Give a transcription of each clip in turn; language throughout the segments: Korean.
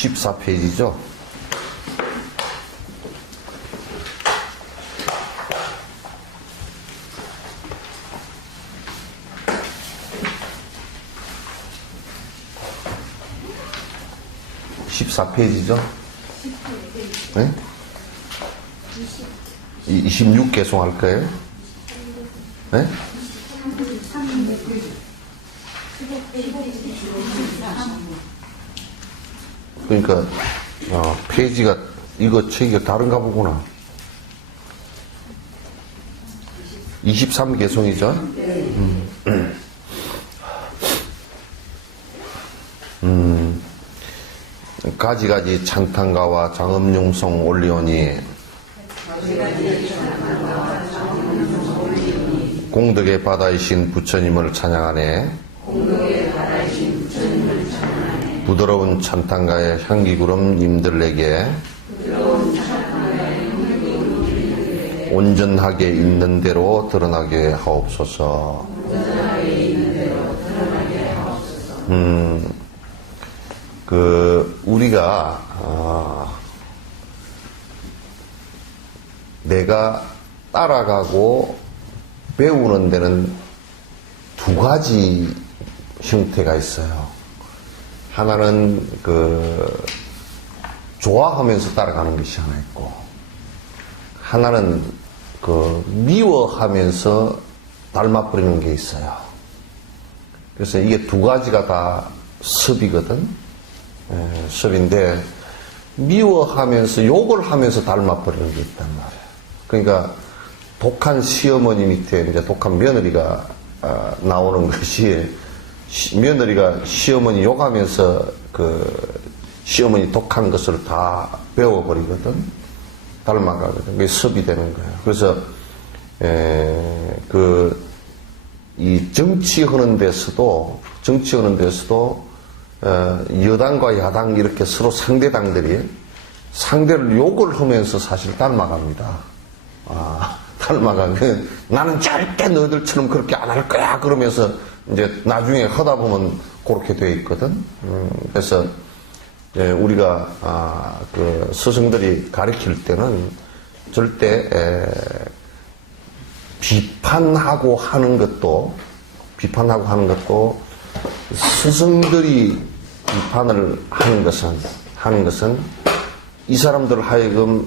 14페이지죠. 네? 26 개송할 거예요? 네? 그러니까 페이지가 이거 책이 다른가 보구나. 23 개송이죠? 가지가지 찬탄가와 장엄용성 올리오니 공덕의 바다이신 부처님을 찬양하네. 부드러운 찬탄가의 향기구름 님들에게 온전하게 있는 대로 드러나게 하옵소서. 우리가 내가 따라가고 배우는 데는 두 가지 형태가 있어요. 하나는 좋아하면서 따라가는 것이 하나 있고, 하나는 미워하면서 닮아버리는 게 있어요. 그래서 이게 두 가지가 다 섭이거든. 섭인데, 미워하면서 욕을 하면서 닮아버리는 게 있단 말이에요. 그러니까 독한 시어머니 밑에 이제 독한 며느리가 나오는 것이, 며느리가 시어머니 욕하면서 시어머니 독한 것을 다 배워버리거든. 닮아가거든. 그게 섭이 되는 거예요. 그래서 이 정치하는 데서도 여당과 야당 이렇게 서로 상대당들이 상대를 욕을 하면서 사실 닮아갑니다. 닮아가면 나는 절대 너희들처럼 그렇게 안 할 거야 그러면서 이제 나중에 하다 보면 그렇게 돼 있거든. 그래서 우리가 스승들이 가르칠 때는 절대 비판하고 하는 것도 스승들이 비판을 하는 것은 이 사람들을 하여금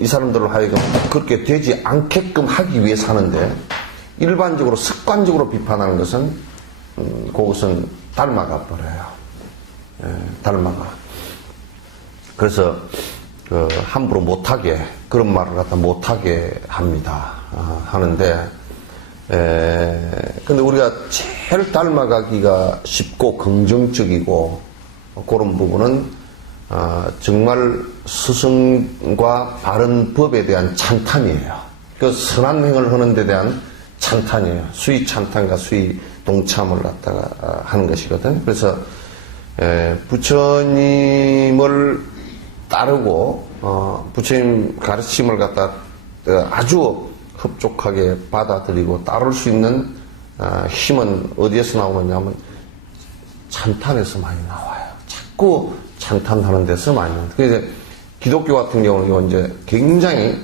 그렇게 되지 않게끔 하기 위해서 하는데, 일반적으로 습관적으로 비판하는 것은 그것은 닮아가 버려요. 닮아가. 그래서 함부로 못하게, 그런 말을 갖다 못하게 합니다. 하는데, 근데 우리가 제일 닮아가기가 쉽고 긍정적이고 그런 부분은 정말 스승과 바른 법에 대한 찬탄이에요. 그 선한 행을 하는 데 대한 찬탄이에요. 수의 찬탄과 수의 동참을 갖다가 하는 것이거든. 그래서 부처님을 따르고 부처님 가르침을 갖다 아주 흡족하게 받아들이고 따를 수 있는 힘은 어디에서 나오느냐 하면 찬탄에서 많이 나와요. 자꾸 찬탄하는 데서 많이 나와요. 그래서 기독교 같은 경우는 이제 굉장히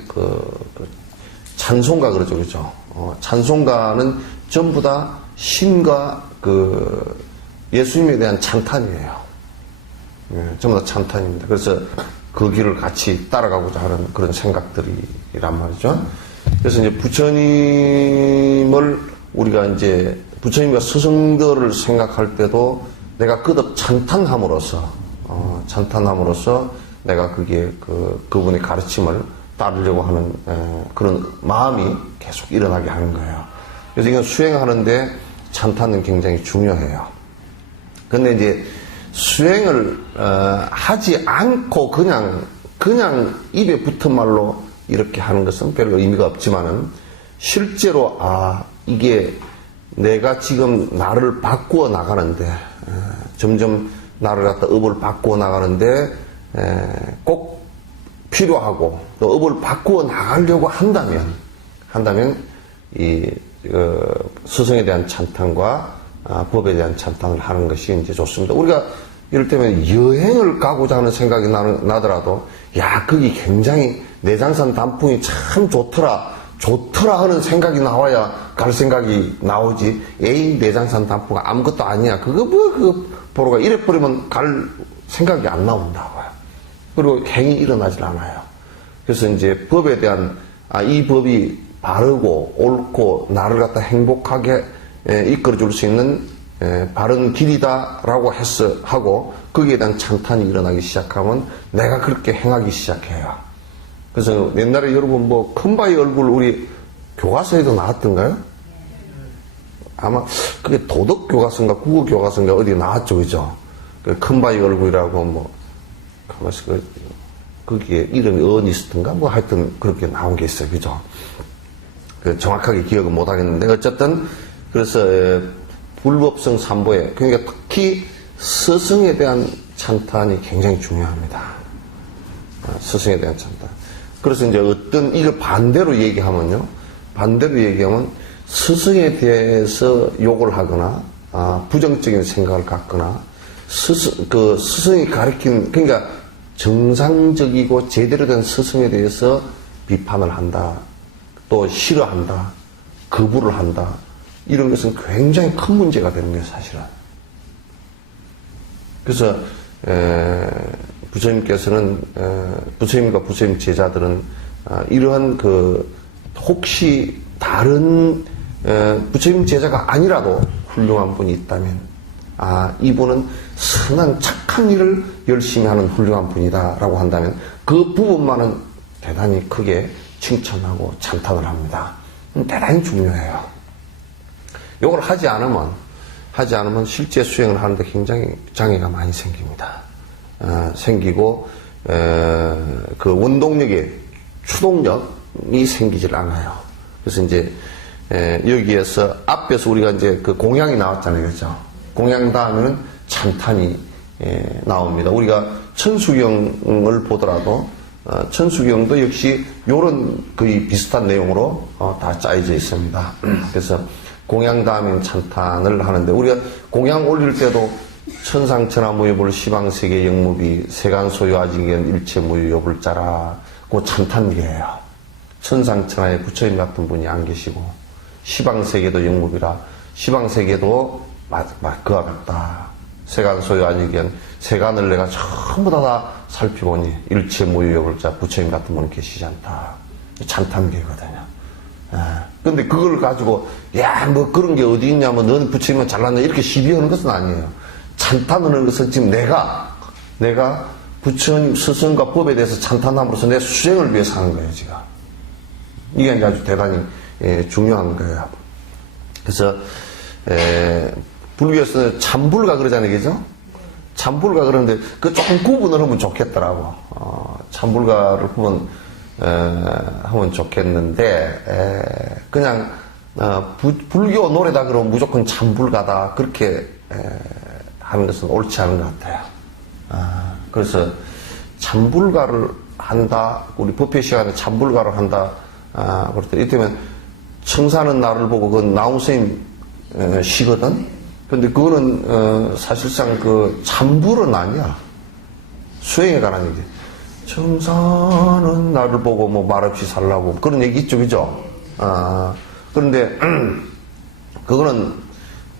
찬송가 그러죠. 그렇죠? 찬송가는 전부 다 신과 예수님에 대한 찬탄이에요. 전부 다 찬탄입니다. 그래서 그 길을 같이 따라가고자 하는 그런 생각들이란 말이죠. 그래서 이제 우리가 이제 부처님과 스승들을 생각할 때도 내가 거듭 찬탄함으로써 내가 그게 그분의 가르침을 따르려고 하는 그런 마음이 계속 일어나게 하는 거예요. 그래서 이건 수행하는데 찬탄은 굉장히 중요해요. 근데 이제 수행을 하지 않고 그냥 입에 붙은 말로 이렇게 하는 것은 별로 의미가 없지만은 실제로 이게 내가 지금 나를 바꾸어 나가는데 점점 나를 갖다 업을 바꾸어 나가는데 꼭 필요하고 또 업을 바꾸어 나가려고 한다면 이 스승에 대한 찬탄과 법에 대한 찬탄을 하는 것이 이제 좋습니다. 우리가 이럴 때면 여행을 가고자 하는 생각이 나더라도, 야, 거기 굉장히 내장산 단풍이 참 좋더라 하는 생각이 나와야 갈 생각이 나오지. 에이, 내장산 단풍 아무것도 아니야. 그거 보러 가. 이래버리면 갈 생각이 안 나온다고요. 그리고 행위 일어나질 않아요. 그래서 이제 법에 대한, 이 법이 바르고 옳고 나를 갖다 행복하게 이끌어줄 수 있는 바른 길이다라고 하고 거기에 대한 찬탄이 일어나기 시작하면 내가 그렇게 행하기 시작해요. 그래서 옛날에 여러분 뭐 큰바위 얼굴 우리 교과서에도 나왔던가요? 아마 그게 도덕교과서인가 국어교과서인가 어디 나왔죠, 그죠? 그 큰바위 얼굴이라고 뭐 가만있어 거기에 이름이 어니스트인가 뭐 하여튼 그렇게 나온 게 있어요, 그죠? 정확하게 기억은 못 하겠는데 어쨌든 그래서 불법성 삼보에, 그러니까 특히 스승에 대한 찬탄이 굉장히 중요합니다. 스승에 대한 찬탄. 그래서 이제 어떤 이걸 반대로 얘기하면 스승에 대해서 욕을 하거나 부정적인 생각을 갖거나 스승이 가르친, 그러니까 정상적이고 제대로 된 스승에 대해서 비판을 한다, 또 싫어한다, 거부를 한다, 이런 것은 굉장히 큰 문제가 되는 거예요, 사실은. 그래서 부처님께서는 부처님과 부처님 제자들은 이러한 혹시 다른 부처님 제자가 아니라도 훌륭한 분이 있다면 이분은 선한 착한 일을 열심히 하는 훌륭한 분이다라고 한다면 그 부분만은 대단히 크게 칭찬하고 찬탄을 합니다. 대단히 중요해요. 이걸 하지 않으면 실제 수행을 하는데 굉장히 장애가 많이 생깁니다. 생기고 그 원동력의 추동력이 생기질 않아요. 그래서 이제 여기에서 앞에서 우리가 이제 그 공양이 나왔잖아요, 그렇죠? 공양 다음에는 찬탄이 나옵니다. 우리가 천수경을 보더라도 천수경도 역시 이런 거의 비슷한 내용으로 다 짜여져 있습니다. 그래서 공양 다음엔 찬탄을 하는데 우리가 공양 올릴 때도 천상천하무효불 시방세계 영무비 세간소유아직엔 일체무효효불 짜라 그 찬탄기예요. 천상천하에 부처님 같은 분이 안 계시고 시방세계도 영무비라 시방세계도 그와 같다. 세간소유아직엔 세간을 내가 전부 다 살피보니 일체무효효불 짜 부처님 같은 분이 계시지 않다. 찬탄기거든요. 근데 그걸 가지고 뭐 그런 게 어디 있냐면 너는 부처님은 잘났네 이렇게 시비하는 것은 아니에요. 찬탄하는 것은 지금 내가 부처님 스승과 법에 대해서 찬탄함으로써 내 수행을 위해서 하는 거예요, 지금. 이게 이제 아주 대단히 중요한 거예요. 그래서 불교에서는 참불가 그러잖아요, 그죠? 참불가 그러는데 그 조금 구분을 하면 좋겠더라고. 참불가를 하면 좋겠는데 그냥 불교 노래다 그러면 무조건 참불가다 그렇게 하는 것은 옳지 않은 것 같아요. 그래서 참불가를 한다, 우리 법회 시간에 참불가를 한다, 그럴 때 이때면 청사는 나를 보고 그건 나홍스님 시거든. 근데 그거는 사실상 그 참불은 아니야. 수행에 관한 얘기. 청사는 나를 보고 뭐 말없이 살라고 그런 얘기 있죠, 그죠? 그런데 그거는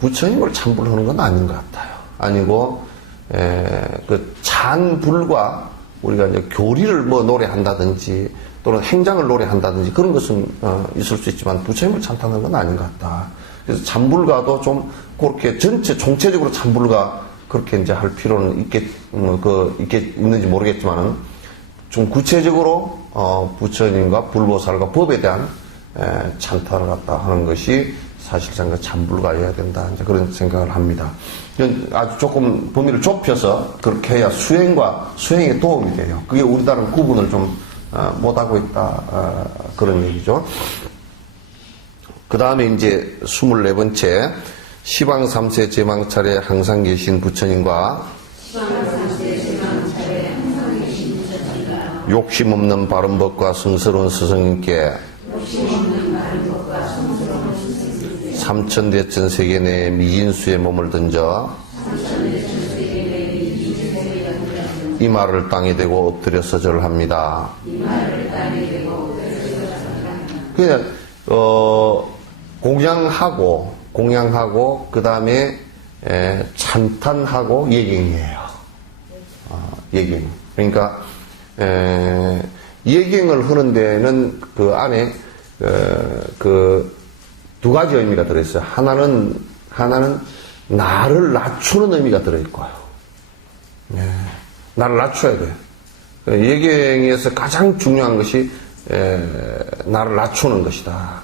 부처님을 참불하는 건 아닌 것 같아요. 아니고 그 찬불과 우리가 이제 교리를 뭐 노래한다든지 또는 행장을 노래한다든지 그런 것은 있을 수 있지만 부처님을 찬탄하는 건 아닌 것 같다. 그래서 참불가도 좀 그렇게 전체 총체적으로 참불가 그렇게 이제 할 필요는 있는지 모르겠지만은 좀 구체적으로 부처님과 불보살과 법에 대한 찬탄을 갖다 하는 것이 사실상 그 참불가여야 된다. 이제 그런 생각을 합니다. 아주 조금 범위를 좁혀서 그렇게 해야 수행에 도움이 돼요. 그게 우리다른 구분을 좀 못하고 있다. 그런 얘기죠. 그 다음에 이제 24번째 시방 3세 제망차례 항상 계신 부처님과 욕심 없는 바른 법과 성스러운 스승님께 삼천대천 세계 내에 미진수의 몸을 던져 이 말을 땅에 대고 엎드려서 절합니다. 그냥 공양하고 그 다음에 찬탄하고 예경이에요. 예경. 그러니까 예경을 하는 데는 그 안에 그 두 가지 의미가 들어있어요. 하나는 나를 낮추는 의미가 들어있고요. 나를 낮춰야 돼요. 예경에서 가장 중요한 것이 나를 낮추는 것이다.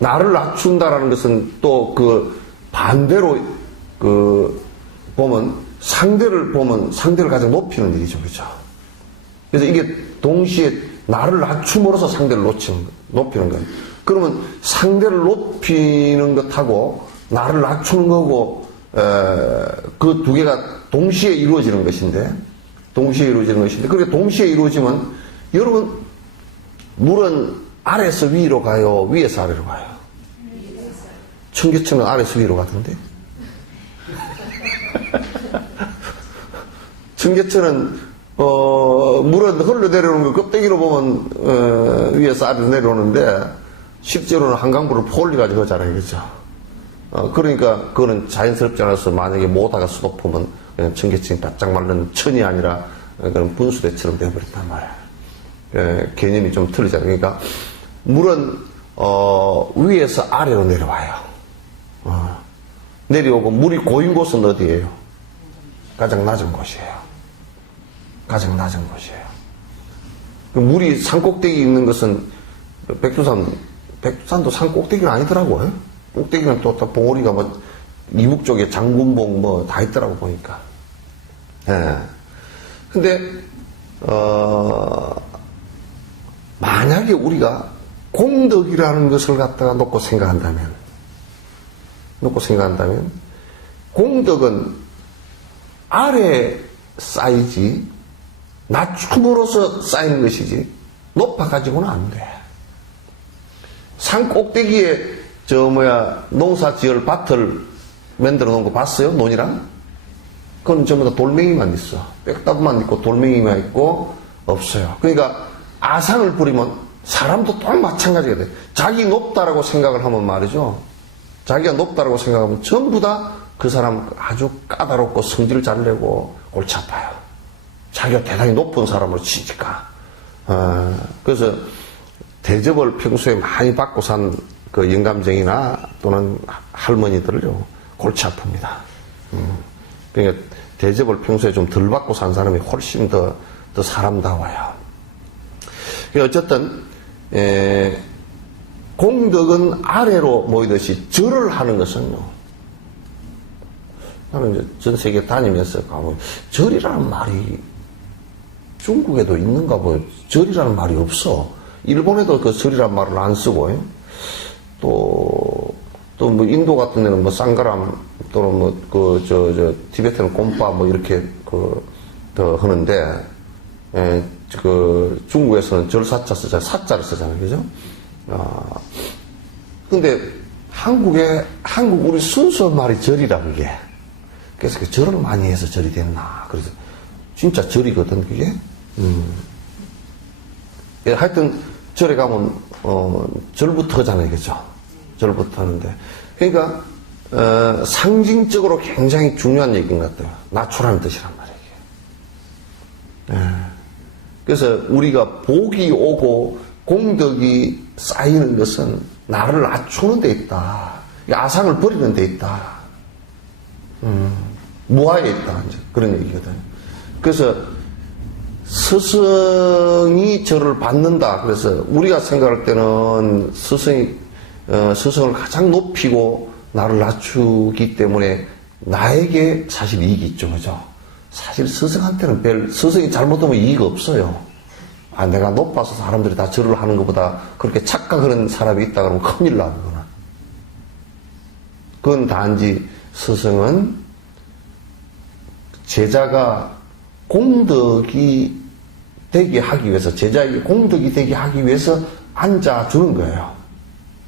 나를 낮춘다라는 것은 또 그 반대로 보면 상대를 가장 높이는 일이죠. 그렇죠? 그래서 이게 동시에 나를 낮춤으로써 상대를 높이는 거예요. 그러면 상대를 높이는 것하고 나를 낮추는 거고 그 두 개가 동시에 이루어지는 것인데 그렇게 동시에 이루어지면 여러분 물은 아래에서 위로 가요, 위에서 아래로 가요? 청계천은 아래에서 위로 가던데? 청계천은 물은 흘러내려오는 거 껍데기로 보면 위에서 아래로 내려오는데 실제로는 한강물을 포올려가지고 하잖아요. 그죠? 그러니까 그거는 자연스럽지 않아서 만약에 모다가 수도품은 그냥 청계천이 바짝 마른 천이 아니라 그런 분수대처럼 되어버렸단 말이에요. 개념이 좀 틀리잖아요. 그러니까 물은 위에서 아래로 내려와요. 내려오고 물이 고인 곳은 어디예요? 가장 낮은 곳이에요. 가장 낮은 곳이에요. 물이 산 꼭대기 있는 것은 백두산도 산 꼭대기는 아니더라고요. 꼭대기는 또 봉우리가 뭐 이북 쪽에 장군봉 뭐 다 있더라고 보니까. 예. 근데 만약에 우리가 공덕이라는 것을 갖다가 놓고 생각한다면 공덕은 아래 쌓이지 낮춤으로써 쌓이는 것이지 높아가지고는 안 돼. 산 꼭대기에 농사 지을 밭을 만들어 놓은 거 봤어요? 논이랑? 그건 전부 다 돌멩이만 있어. 빽다구만 있고 돌멩이만 있고 없어요. 그러니까 아상을 부리면 사람도 또 마찬가지가 돼. 자기 높다라고 생각을 하면 말이죠. 자기가 높다라고 생각하면 전부 다 그 사람 아주 까다롭고 성질 잘 내고 골치 아파요. 자기가 대단히 높은 사람으로 치니까. 그래서 대접을 평소에 많이 받고 산 그 영감쟁이나 또는 할머니들요 골치 아픕니다. 그러니까 대접을 평소에 좀 덜 받고 산 사람이 훨씬 더 사람다워요. 어쨌든 공덕은 아래로 모이듯이 절을 하는 것은요. 나는 이제 전 세계 다니면서 가면 절이라는 말이 중국에도 있는가 봐요. 절이라는 말이 없어. 일본에도 그 절이라는 말을 안 쓰고 또 뭐 인도 같은 데는 뭐 쌍가람 또는 뭐 티베트는 곰파 뭐 이렇게 더 하는데 중국에서는 절사자 쓰잖아요. 사자를 쓰잖아요. 그죠? 근데 한국 우리 순수한 말이 절이라 그게. 그래서 그 절을 많이 해서 절이 됐나. 그래서 진짜 절이거든 그게. 하여튼 절에 가면 절부터 하잖아요. 그죠? 절부터 하는데. 그러니까 상징적으로 굉장히 중요한 얘기인 것 같아요. 낮추라는 뜻이란 말이에요. 그래서 우리가 복이 오고 공덕이 쌓이는 것은 나를 낮추는 데 있다. 아상을 버리는 데 있다. 무아에 있다. 이제 그런 얘기거든. 그래서 스승이 저를 받는다. 그래서 우리가 생각할 때는 스승을 가장 높이고 나를 낮추기 때문에 나에게 사실 이익이 있죠. 그죠? 사실 스승한테는 스승이 잘못하면 이익 없어요. 내가 높아서 사람들이 다 절을 하는 것보다 그렇게 착각하는 사람이 있다 그러면 큰일 나거나. 그건 단지 스승은 제자가 공덕이 되게 하기 위해서, 제자에게 공덕이 되게 하기 위해서 앉아주는 거예요.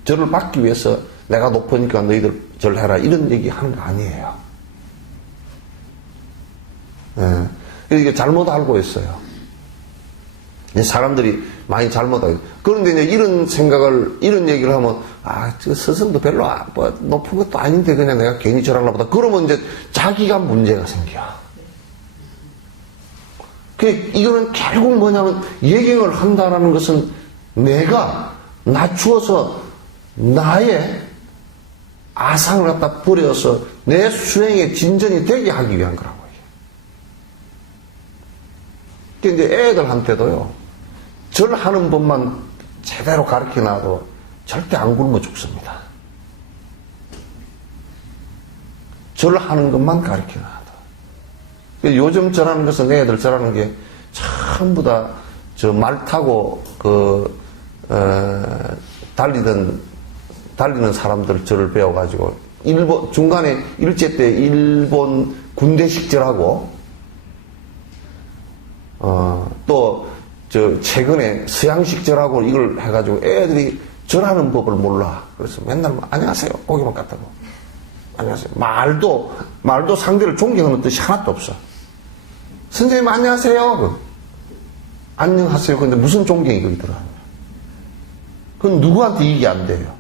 절을 받기 위해서 내가 높으니까 너희들 절해라 이런 얘기 하는 거 아니에요. 이게 잘못 알고 있어요. 사람들이 많이 잘못 알고. 그런데 이제 이런 생각을, 이런 얘기를 하면, 저 스승도 별로 뭐 높은 것도 아닌데 그냥 내가 괜히 저러나 보다. 그러면 이제 자기가 문제가 생겨. 이거는 결국 뭐냐면, 예경을 한다라는 것은 내가 낮추어서 나의 아상을 갖다 버려서 내 수행에 진전이 되게 하기 위한 거라고. 이제 애들한테도요, 절하는 법만 제대로 가르쳐 놔도 절대 안 굶어 죽습니다. 절하는 것만 가르쳐 놔도. 요즘 절하는 것은 애들 절하는 게 전부 다 저 말 타고 달리는 사람들 절을 배워가지고 중간에 일제 때 일본 군대식 절하고 최근에 서양식 절하고 이걸 해가지고 애들이 절하는 법을 몰라. 그래서 맨날 안녕하세요. 고기만 갖다고. 안녕하세요. 말도 상대를 존경하는 뜻이 하나도 없어. 선생님 안녕하세요. 안녕하세요. 근데 무슨 존경이 거기 들어가냐. 그건 누구한테 이익이 안 돼요.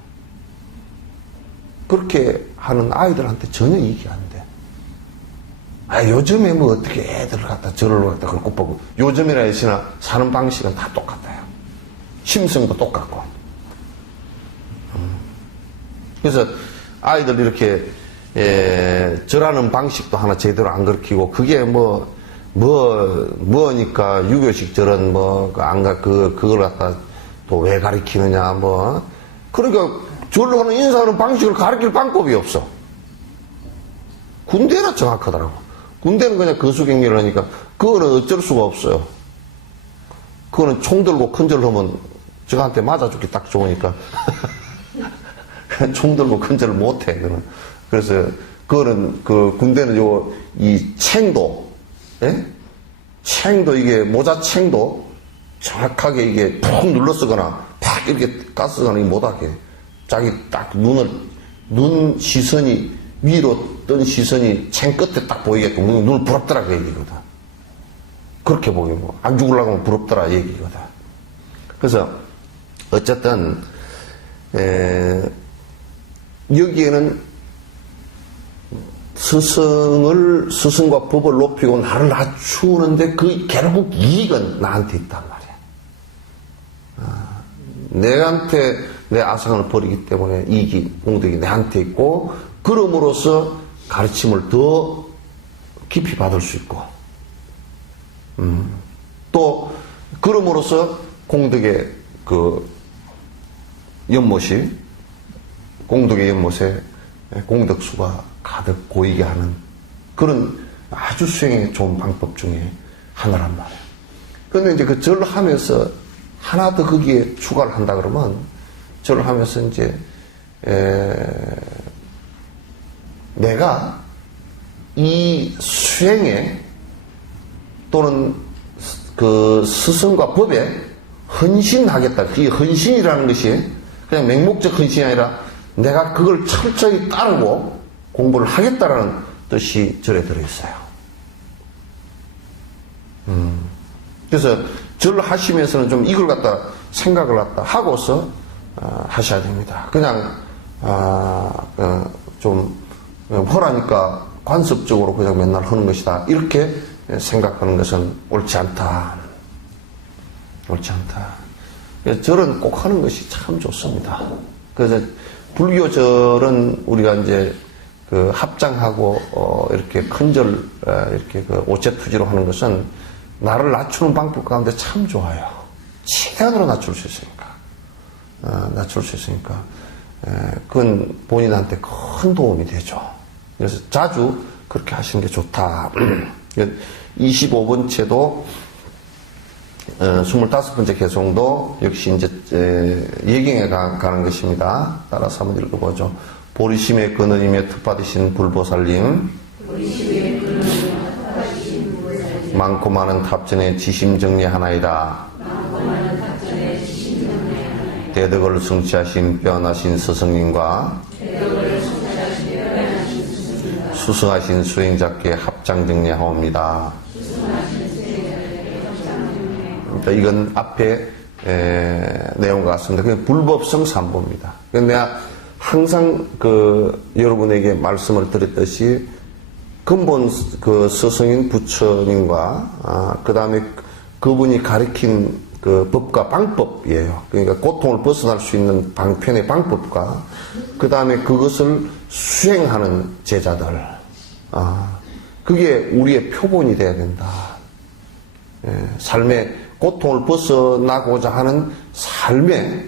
그렇게 하는 아이들한테 전혀 이익이 안 돼. 요즘에 뭐 어떻게 애들을 갖다 절을 갖다 그걸 꼽고 요즘이나 예시나 사는 방식은 다 똑같아요. 심성도 똑같고. 그래서 아이들 이렇게 절하는 방식도 하나 제대로 안 가르치고 그게 뭐니까 유교식 절은 그걸 갖다 또 왜 가르치느냐 그러니까 절로 하는 인사하는 방식을 가르칠 방법이 없어. 군대나 정확하더라고. 군대는 그냥 거수경례를 하니까 그거는 어쩔 수가 없어요. 그거는 총 들고 큰절 하면 저한테 맞아 죽기 딱 좋으니까 총 들고 큰절을 못해. 그거는. 그래서 그거는 군대는 이 챙도, 챙도 이게 모자 챙도 정확하게 이게 푹 눌러 쓰거나 팍 이렇게 까쓰거나 못하게 자기 딱 눈 시선이 위로 뜬 시선이 챙 끝에 딱 보이게끔 눈을 부럽더라 그 얘기거든. 그렇게 보이고 안 죽으려고 하면 부럽더라 얘기거든. 그래서 어쨌든 여기에는 스승과 법을 높이고 나를 낮추는데 결국 이익은 나한테 있단 말이야. 내한테 내 아상을 버리기 때문에 공덕이 내한테 있고 그럼으로써 가르침을 더 깊이 받을 수 있고 또 그럼으로써 공덕의 공덕의 연못에 공덕수가 가득 고이게 하는 그런 아주 수행에 좋은 방법 중에 하나란 말이에요. 그런데 이제 그 절을 하면서 하나 더 거기에 추가를 한다 그러면 절을 하면서 이제 내가 이 수행에 또는 그 스승과 법에 헌신하겠다. 이 헌신이라는 것이 그냥 맹목적 헌신이 아니라 내가 그걸 철저히 따르고 공부를 하겠다라는 뜻이 절에 들어있어요. 그래서 절을 하시면서는 좀 이걸 갖다 생각을 갖다 하고서 하셔야 됩니다. 그냥 좀 허라니까 관습적으로 그냥 맨날 하는 것이다. 이렇게 생각하는 것은 옳지 않다. 옳지 않다. 그래서 절은 꼭 하는 것이 참 좋습니다. 그래서 불교 절은 우리가 이제 합장하고 이렇게 큰 절 이렇게 오체투지로 하는 것은 나를 낮추는 방법 가운데 참 좋아요. 최대한으로 낮출 수 있으니까. 그건 본인한테 큰 도움이 되죠. 그래서 자주 그렇게 하시는 게 좋다. 25번째도 25번째 개송도 역시 이제 예경에 가는 것입니다. 따라서 한번 읽어보죠. 보리심에 끊으님의 특받으신 불보살님, 많고 많은 탑전의 지심정리하나이다. 대덕을 성취하신 빼어나신 스승님과 수승하신 수행자께 합장정리하옵니다. 아닙니다. 이건 앞에 내용과 같습니다. 그냥 불법성 삼보입니다. 내가 항상 여러분에게 말씀을 드렸듯이 근본 스승인 부처님과 그 다음에 그분이 가르친 법과 방법이에요. 그러니까 고통을 벗어날 수 있는 방편의 방법과 그 다음에 그것을 수행하는 제자들. 그게 우리의 표본이 돼야 된다. 삶의 고통을 벗어나고자 하는 삶의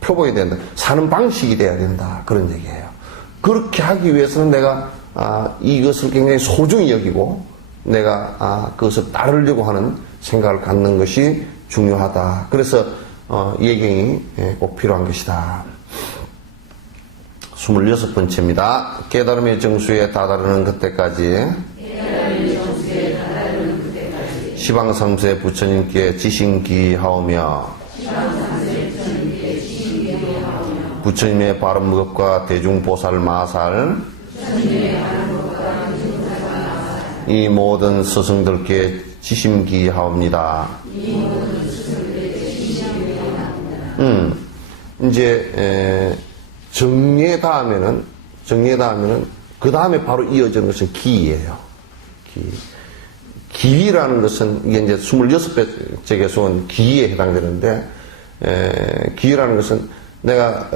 표본이 된다. 사는 방식이 돼야 된다. 그런 얘기예요. 그렇게 하기 위해서는 내가 이것을 굉장히 소중히 여기고 내가 그것을 따르려고 하는 생각을 갖는 것이 중요하다. 그래서 예경이 꼭 필요한 것이다. 26번째입니다. 깨달음의 정수에 다다르는 그때까지 시방삼세 부처님께 지신기하오며 부처님의 바른법과 대중보살 마살 이 모든 스승들께 지심기하옵니다. 이제 정리에 다음에는 그 다음에 바로 이어지는 것은 기예요. 기라는 것은 이게 이제 26번째 개수는 기에 해당되는데 기라는 것은 내가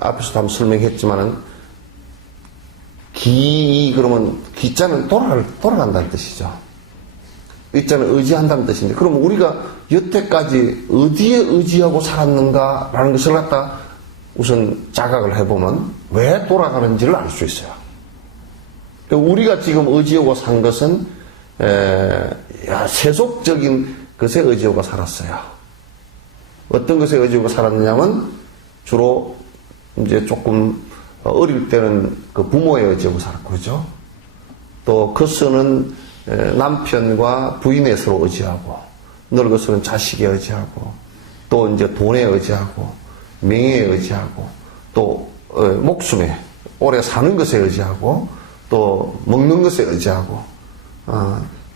앞에서도 한번 설명했지만은 그러면 기자는 돌아간다는 뜻이죠. 의자는 의지한다는 뜻인데 그러면 우리가 여태까지 어디에 의지하고 살았는가라는 것을 갖다 우선 자각을 해보면 왜 돌아가는지를 알 수 있어요. 그러니까 우리가 지금 의지하고 산 것은 세속적인 것에 의지하고 살았어요. 어떤 것에 의지하고 살았느냐면 주로 이제 조금 어릴 때는 그 부모에 의지하고 살았고, 그죠? 또 커서는 남편과 부인에 서로 의지하고, 늙어서는 자식에 의지하고, 또 이제 돈에 의지하고, 명예에 의지하고, 또 목숨에 오래 사는 것에 의지하고, 또 먹는 것에 의지하고,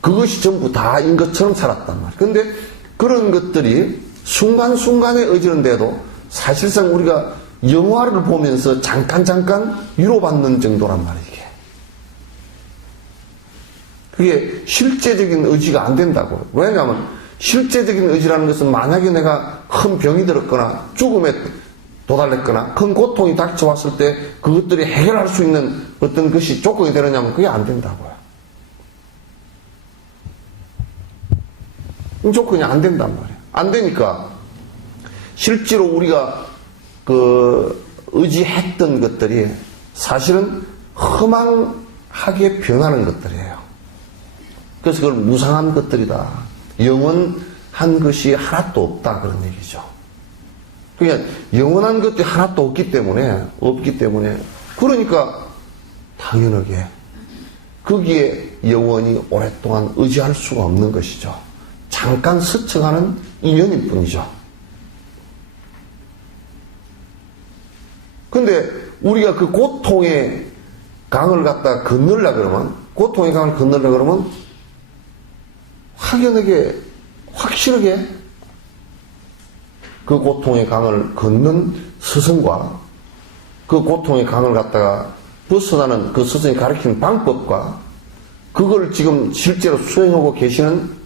그것이 전부 다인 것처럼 살았단 말이에요. 근데 그런 것들이 순간순간에 의지는데도 사실상 우리가 영화를 보면서 잠깐 위로받는 정도란 말이에요. 그게 실제적인 의지가 안 된다고. 왜냐하면 실제적인 의지라는 것은 만약에 내가 큰 병이 들었거나 죽음에 도달했거나 큰 고통이 닥쳐왔을 때 그것들이 해결할 수 있는 어떤 것이 조건이 되느냐면 그게 안 된다고요. 조건이 안 된단 말이에요. 안 되니까 실제로 우리가 의지했던 것들이 사실은 허망하게 변하는 것들이에요. 그래서 그걸 무상한 것들이다. 영원한 것이 하나도 없다. 그런 얘기죠. 그러니까 영원한 것들이 하나도 없기 때문에 그러니까 당연하게 거기에 영원히 오랫동안 의지할 수가 없는 것이죠. 잠깐 스쳐가는 인연일 뿐이죠. 근데 우리가 그 고통의 강을 갖다 건너려 그러면 확실하게 그 고통의 강을 걷는 스승과 그 고통의 강을 갖다가 벗어나는 그 스승이 가르치는 방법과 그걸 지금 실제로 수행하고 계시는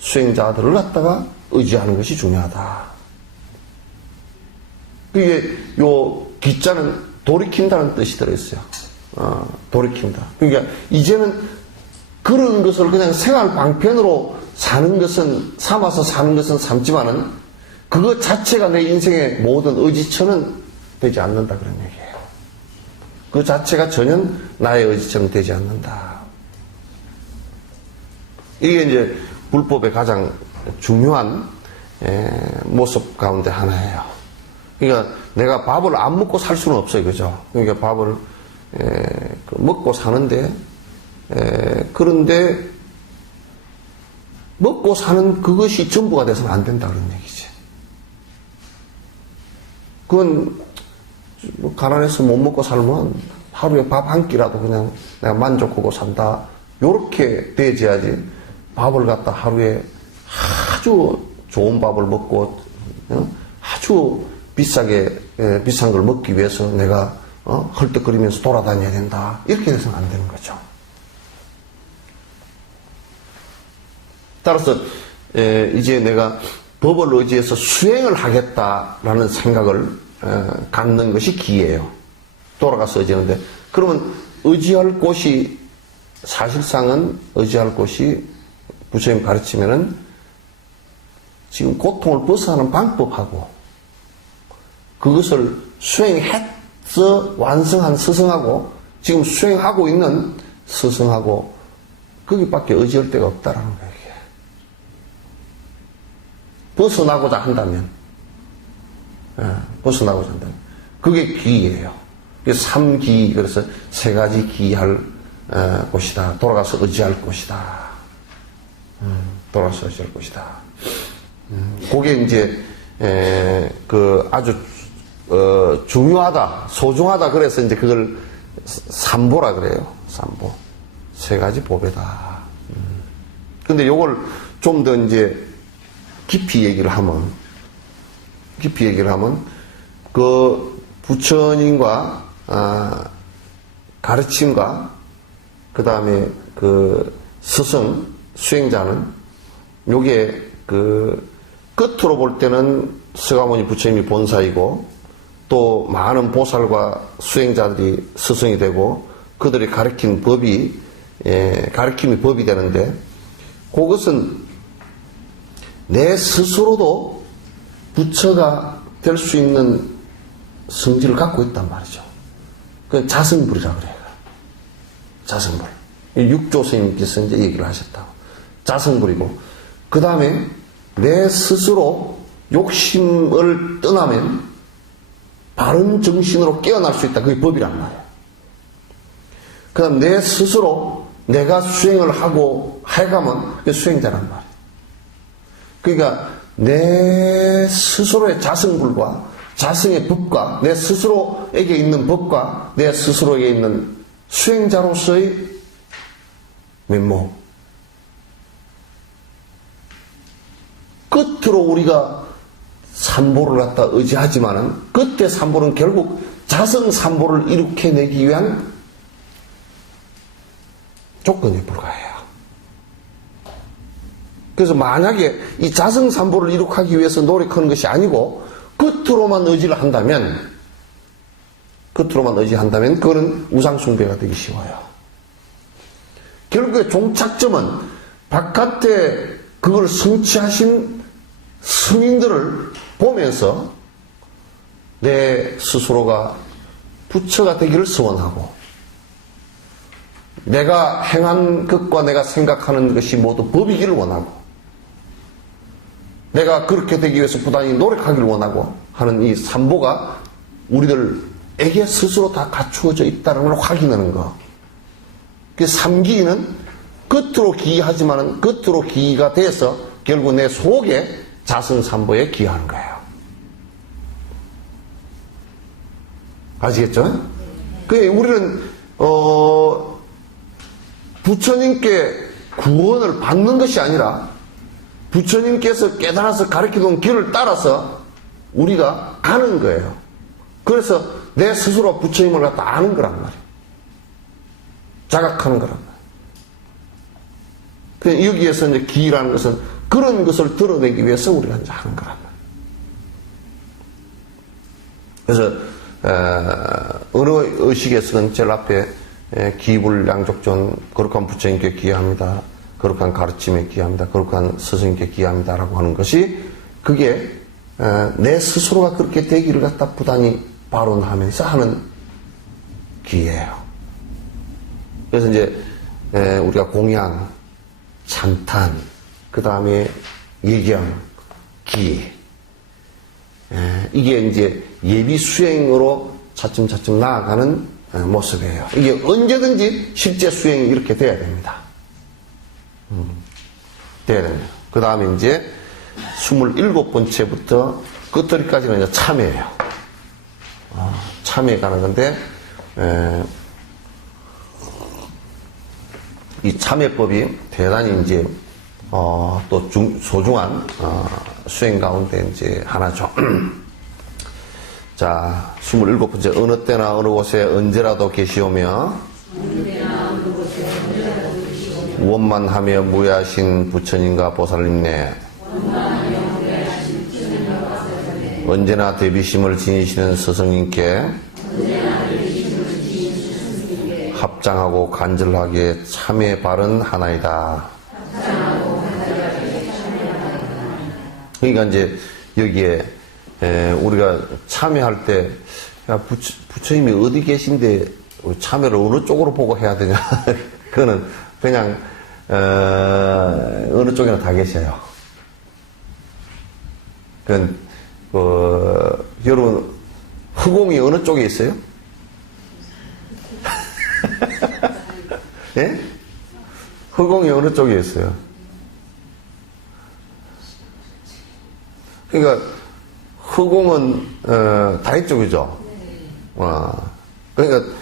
수행자들을 갖다가 의지하는 것이 중요하다. 그게 요 기자는 돌이킨다는 뜻이 들어있어요. 돌이킨다. 그러니까 이제는 그런 것을 그냥 생활 방편으로 삼아서 사는 것은 삼지만은 그것 자체가 내 인생의 모든 의지처는 되지 않는다. 그런 얘기예요. 그 자체가 전혀 나의 의지처럼 되지 않는다. 이게 이제 불법의 가장 중요한 모습 가운데 하나예요. 그러니까 내가 밥을 안 먹고 살 수는 없어요. 그죠? 그러니까 밥을 먹고 사는데 그런데 먹고 사는 그것이 전부가 돼서는 안 된다. 그런 얘기지. 그건 뭐 가난해서 못 먹고 살면 하루에 밥 한 끼라도 그냥 내가 만족하고 산다. 요렇게 돼야지 밥을 갖다 하루에 아주 좋은 밥을 먹고 아주 비싼 걸 먹기 위해서 내가 헐떡거리면서 돌아다녀야 된다. 이렇게 해서는 안 되는 거죠. 따라서 이제 내가 법을 의지해서 수행을 하겠다라는 생각을 갖는 것이 기예요. 돌아가서 의지하는데, 그러면 의지할 곳이, 사실상은 의지할 곳이 부처님 가르치면은 지금 고통을 벗어나는 방법하고 그것을 수행해서 완성한 스승하고 지금 수행하고 있는 스승하고 거기밖에 의지할 데가 없다라는 거예요. 이게. 벗어나고자 한다면, 벗어나고자 한다면 그게 기예요. 삼기, 그래서 세 가지 기할 곳이다. 돌아가서 의지할 곳이다. 돌아가서 의지할 곳이다. 그게 이제 아주 중요하다, 소중하다. 그래서 이제 그걸 삼보라 그래요. 삼보. 세 가지 보배다. 근데 요걸 좀 더 이제 깊이 얘기를 하면 그 부처님과 가르침과 그 다음에 그 스승 수행자는 요게 그 끝으로 볼 때는 서가모니 부처님이 본사이고 또 많은 보살과 수행자들이 스승이 되고 그들이 가르친 법이 가르침이 법이 되는데, 그것은 내 스스로도 부처가 될 수 있는 성질을 갖고 있단 말이죠. 그 자성불이라 그래요. 자성불. 육조 스님께서 이제 얘기를 하셨다고. 자성불이고, 그 다음에 내 스스로 욕심을 떠나면 바른 정신으로 깨어날 수 있다. 그게 법이란 말이에요. 그 다음 내 스스로 내가 수행을 하고 해가면 그게 수행자란 말이에요. 그러니까 내 스스로의 자성불과 자성의 법과 내 스스로에게 있는 법과 내 스스로에게 있는 수행자로서의 면목, 끝으로 우리가 삼보를 갖다 의지하지만은 그때 삼보는 결국 자성 삼보를 일으켜내기 위한 조건에 불과해요. 그래서 만약에 이 자성 삼보를 이룩하기 위해서 노력하는 것이 아니고 끝으로만 의지를 한다면 그거는 우상숭배가 되기 쉬워요. 결국에 종착점은 바깥에 그걸 성취하신 스님들을 보면서 내 스스로가 부처가 되기를 소원하고, 내가 행한 것과 내가 생각하는 것이 모두 법이기를 원하고, 내가 그렇게 되기 위해서 부단히 노력하기를 원하고 하는 이 삼보가 우리들에게 스스로 다 갖추어져 있다는 걸 확인하는 거. 그 삼기는 끝으로 기하지만은 끝으로 기가 돼서 결국 내 속에 자성삼보에 기하는 거예요. 아시겠죠? 그게 우리는 부처님께 구원을 받는 것이 아니라 부처님께서 깨달아서 가르쳐둔 길을 따라서 우리가 가는 거예요. 그래서 내 스스로 부처님을 갖다 아는 거란 말이에요. 자각하는 거란 말이에요. 여기에서 이제 기라는 것은 그런 것을 드러내기 위해서 우리가 이제 하는 거란 말이에요. 그래서 어느 의식에서는 제일 앞에 기불양족존 거룩한 부처님께 기여합니다. 거룩한 가르침에 기여합니다. 거룩한 스승님께 기여합니다. 라고 하는 것이 그게 내 스스로가 그렇게 되기를 갖다 부단히 발언하면서 하는 기예요. 그래서 이제 우리가 공양, 찬탄, 그 다음에 예경, 기, 이게 이제 예비 수행으로 차츰차츰 나아가는 모습이에요. 이게 언제든지 실제 수행이 이렇게 돼야 됩니다. 돼야 됩니다. 그 다음에 이제 27번째부터 끝들이까지는 이제 참회예요. 참회에 가는 건데, 이 참회법이 대단히 이제 또 소중한 수행 가운데 이제 하나죠. 자, 27번째, 어느 때나 어느 곳에 언제라도 계시오며 원만하며 무해하신 부처님과 보살님네 언제나 대비심을 지니시는 스승님께 합장하고 간절하게 참회 바른 하나이다. 그러니까 이제 여기에 우리가 참여할 때 부처님이 어디 계신데 참여를 어느 쪽으로 보고 해야 되냐. 그거는 그냥 어느 쪽이나 다 계셔요. 여러분 허공이 어느 쪽에 있어요? 예? 허공이 어느 쪽에 있어요? 그러니까 허공은 다리 쪽이죠. 그러니까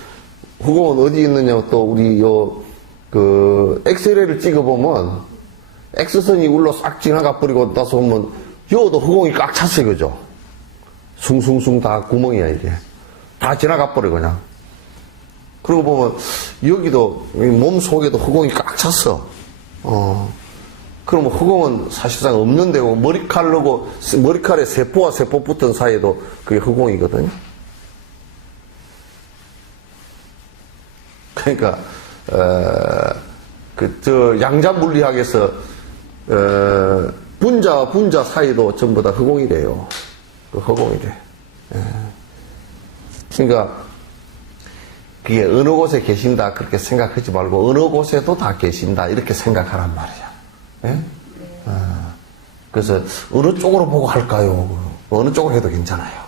허공은 어디 있느냐? 또 우리 엑스레이를 찍어보면 X선이 울러 싹 지나가 버리고 나서 보면 요도 허공이 꽉 찼어요, 그죠? 숭숭숭 다 구멍이야 이게. 다 지나가 버려 그냥. 그러고 보면 여기도 몸 속에도 허공이 꽉 찼어. 그러면 허공은 사실상 없는 데고 머리칼에 세포와 세포 붙은 사이에도 그게 허공이거든요. 그러니까 양자 물리학에서 분자와 분자 사이도 전부 다 허공이래요. 그 허공이래. 그러니까 그게 어느 곳에 계신다 그렇게 생각하지 말고 어느 곳에도 다 계신다 이렇게 생각하란 말이야. 예? 그래서 어느 쪽으로 보고 할까요? 어느 쪽으로 해도 괜찮아요.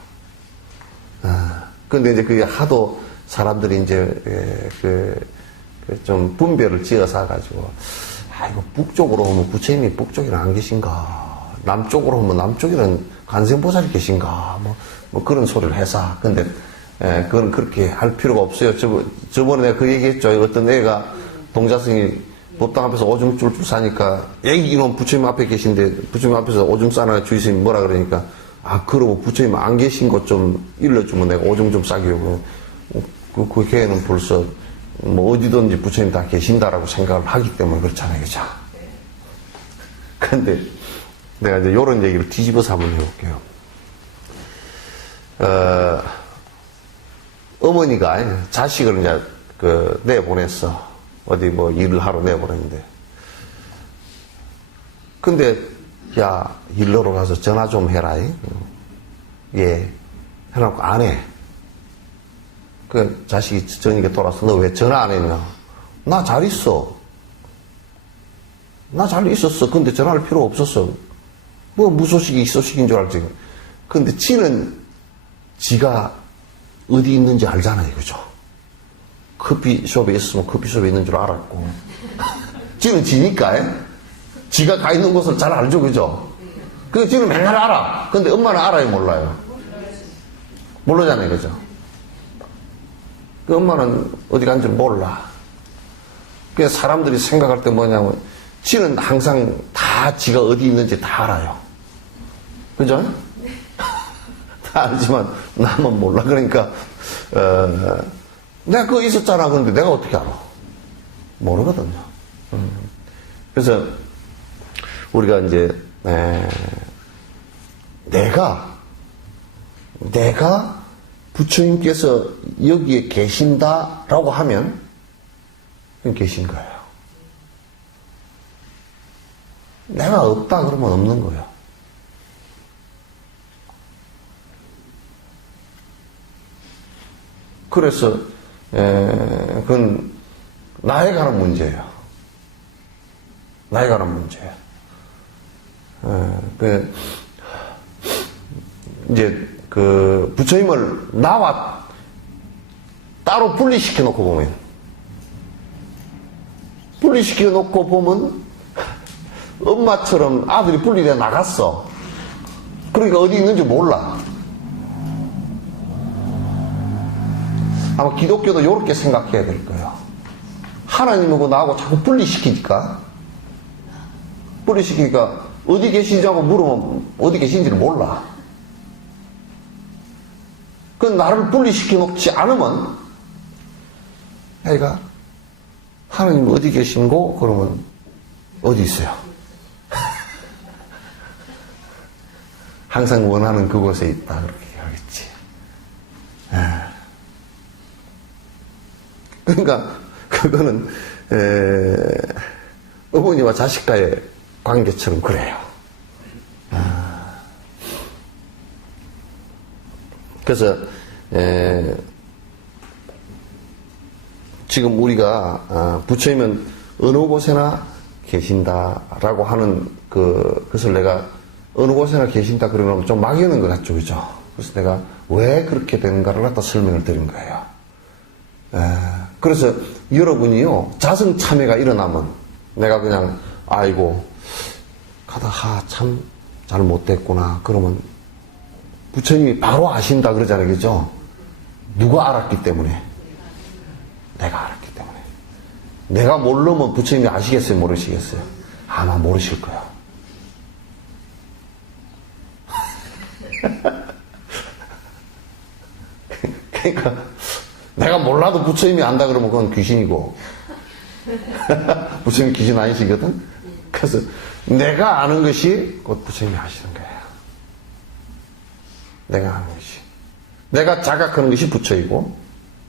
근데 이제 그게 하도 사람들이 이제 좀 분별을 지어서 가지고 이거 북쪽으로 오면 부처님이 북쪽에는 안 계신가? 남쪽으로 오면 남쪽에는 관세음보살이 계신가? 뭐 그런 소리를 해서. 근데 그건 그렇게 할 필요가 없어요. 저번에 내가 그 얘기했죠. 어떤 애가 동자승이 법당 앞에서 오줌 쫄쫄 싸니까 이놈 부처님 앞에 계신데 부처님 앞에서 오줌 싸나 주의스님이 뭐라 그러니까 그러면 부처님 안 계신 곳 좀 일러주면 내가 오줌 좀 싸게 하고 그 걔는 벌써 뭐 어디든지 부처님 다 계신다라고 생각을 하기 때문에 그렇잖아요. 그죠? 근데 내가 이제 요런 얘기를 뒤집어서 한번 해볼게요. 어머니가 자식을 이제 내보냈어. 어디 뭐 일을 하러 내보냈는데. 근데, 야, 일러로 가서 전화 좀 해라. 예. 해놓고 안 해. 그 자식이 저녁에 돌아서 너 왜 전화 안 했냐? 나 잘 있어. 나 잘 있었어. 근데 전화할 필요 없었어. 뭐 무소식이 이소식인 줄 알지. 근데 지는 지가 어디 있는지 알잖아요. 그죠? 커피숍에 있으면 커피숍에 있는 줄 알았고. 지는 지니까, 지가 가 있는 곳을 잘 알죠. 그죠? 그래서 지는 맨날 알아. 근데 엄마는 알아요, 몰라요? 모르잖아요. 그죠? 그 엄마는 어디 간지 몰라. 그래서 사람들이 생각할 때 뭐냐면, 지는 항상 다 지가 어디 있는지 다 알아요. 그죠? 다 알지만, 나만 몰라. 그러니까, 내가 그거 있었잖아. 근데 내가 어떻게 알아? 모르거든요. 그래서, 우리가 이제, 내가 부처님께서 여기에 계신다라고 하면 계신 거예요. 내가 없다 그러면 없는 거예요. 그래서 그건 나에 관한 문제예요. 나에 관한 문제예요. 이제 부처님을 나와 따로 분리시켜 놓고 보면 엄마처럼 아들이 분리돼 나갔어. 그러니까 어디 있는지 몰라. 아마 기독교도 이렇게 생각해야 될 거예요. 하나님하고 나하고 자꾸 분리시키니까 분리시키니까 어디 계시냐고 물으면 어디 계신지를 몰라. 그 나를 분리시켜 놓지 않으면 애가 하나님 어디 계신고? 그러면 어디 있어요? 항상 원하는 그곳에 있다 그렇게 하겠지. 그러니까 그거는 어머니와 자식과의 관계처럼 그래요. 그래서 지금 우리가 부처님은 어느 곳에나 계신다라고 하는 그것을 내가 어느 곳에나 계신다 그러면 좀 막연한 것 같죠, 그죠? 그래서 내가 왜 그렇게 되는가를 갖다 설명을 드린 거예요. 그래서 여러분이요 자성 참회가 일어나면 내가 그냥 아이고 가다가 참 잘못됐구나 그러면 부처님이 바로 아신다 그러잖아요, 그죠? 누가 알았기 때문에? 내가 알았기 때문에. 내가 모르면 부처님이 아시겠어요, 모르시겠어요? 아마 모르실 거예요. 그러니까 내가 몰라도 부처님이 안다 그러면 그건 귀신이고 부처님 귀신 아니시거든. 그래서 내가 아는 것이 곧 부처님이 아시는 거예요. 내가 아는 것이, 내가 자각하는 것이 부처이고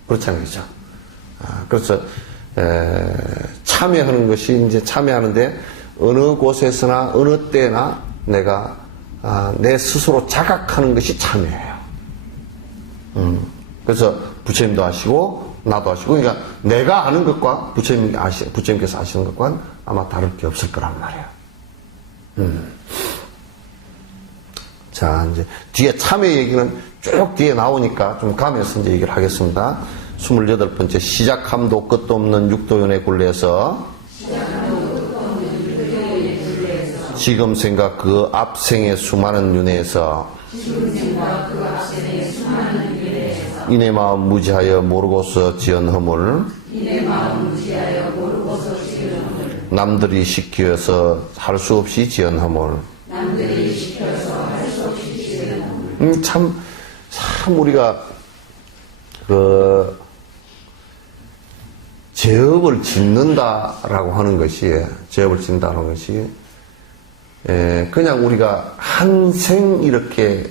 그렇잖아요, 그죠? 그래서 참여하는 것이 이제 참여하는데 어느 곳에서나 어느 때나 내가 내 스스로 자각하는 것이 참여예요. 그래서 부처님도 아시고 나도 아시고, 그러니까 내가 아는 것과 부처님께서 아시는 것과는 아마 다를 게 없을 거란 말이에요. 자, 이제 뒤에 참회 얘기는 쭉 뒤에 나오니까 좀 가면서 이제 얘기를 하겠습니다. 28번째, 시작함도 끝도 없는 육도윤회 굴레에서 지금 생각 그 앞생의 수많은 윤회에서 이내 마음 무지하여 모르고서 지은 허물 남들이 시키어서 할 수 없이 지은 허물 참 우리가 죄업을 짓는다라고 하는 것이, 죄업을 짓는다는 것이 그냥 우리가 한생 이렇게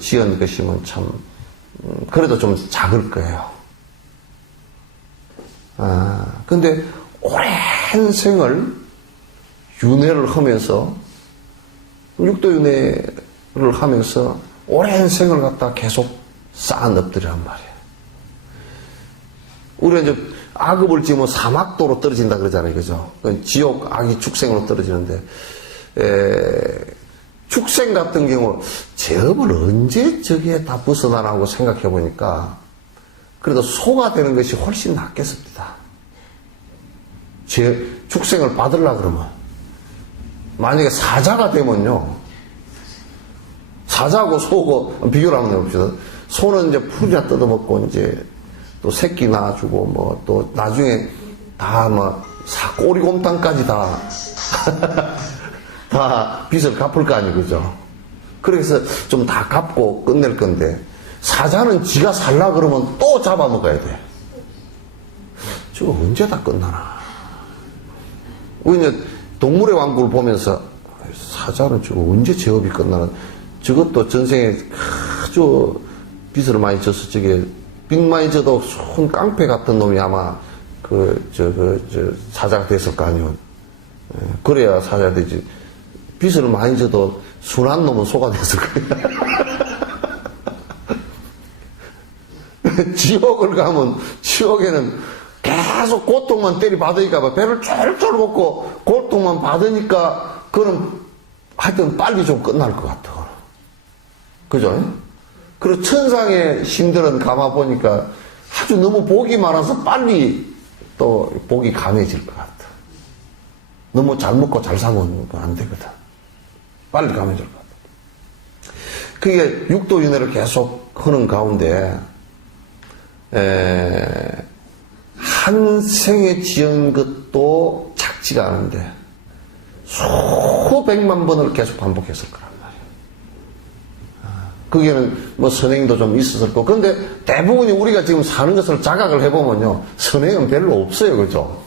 지은 것이면 참 그래도 좀 작을 거예요. 근데 오랜 생을 윤회를 하면서, 육도윤회를 하면서 오랜 생을 갖다 계속 쌓은 엎드리란 말이에요. 우리가 이제 악업을 지으면 사막도로 떨어진다 그러잖아요, 그죠? 지옥 악이 축생으로 떨어지는데, 축생 같은 경우 죄업을 언제 저기에 다 벗어나라고 생각해 보니까 그래도 소가 되는 것이 훨씬 낫겠습니다. 축생을 받으려고 그러면 만약에 사자가 되면요, 사자하고 소고 비교를 한번 해봅시다. 소는 이제 풀이나 뜯어먹고 이제 또 새끼 낳아주고 뭐 또 나중에 다 뭐 꼬리곰탕까지 다 빚을 갚을 거 아니에요, 그죠? 그래서 좀 다 갚고 끝낼 건데, 사자는 지가 살라 그러면 또 잡아먹어야 돼. 저거 언제 다 끝나나? 우리 이제 동물의 왕국을 보면서 사자는 저거 언제 제업이 끝나나? 저것도 전생에 아주 빚을 많이 져서 저게 빚 많이 져도 손 깡패 같은 놈이 아마 사자가 됐을 거 아니에요. 그래야 사자가 되지. 빚을 많이 져도 순한 놈은 소가 됐을 거야. 지옥을 가면 지옥에는 계속 고통만 때리받으니까 배를 쫄쫄 먹고 고통만 받으니까 그럼 하여튼 빨리 좀 끝날 것 같아. 그죠? 그리고 천상의 신들은 가만 보니까 아주 너무 복이 많아서 빨리 또 복이 감해질 것 같아. 너무 잘 먹고 잘 사면 안 되거든. 빨리 감해질 것 같아. 그게 육도윤회를 계속 하는 가운데 한 생에 지은 것도 작지가 않은데 수백만 번을 계속 반복했을 거란 말이에요. 거기에는 뭐 선행도 좀 있었을 거고. 그런데 대부분이 우리가 지금 사는 것을 자각을 해보면요. 선행은 별로 없어요. 그죠?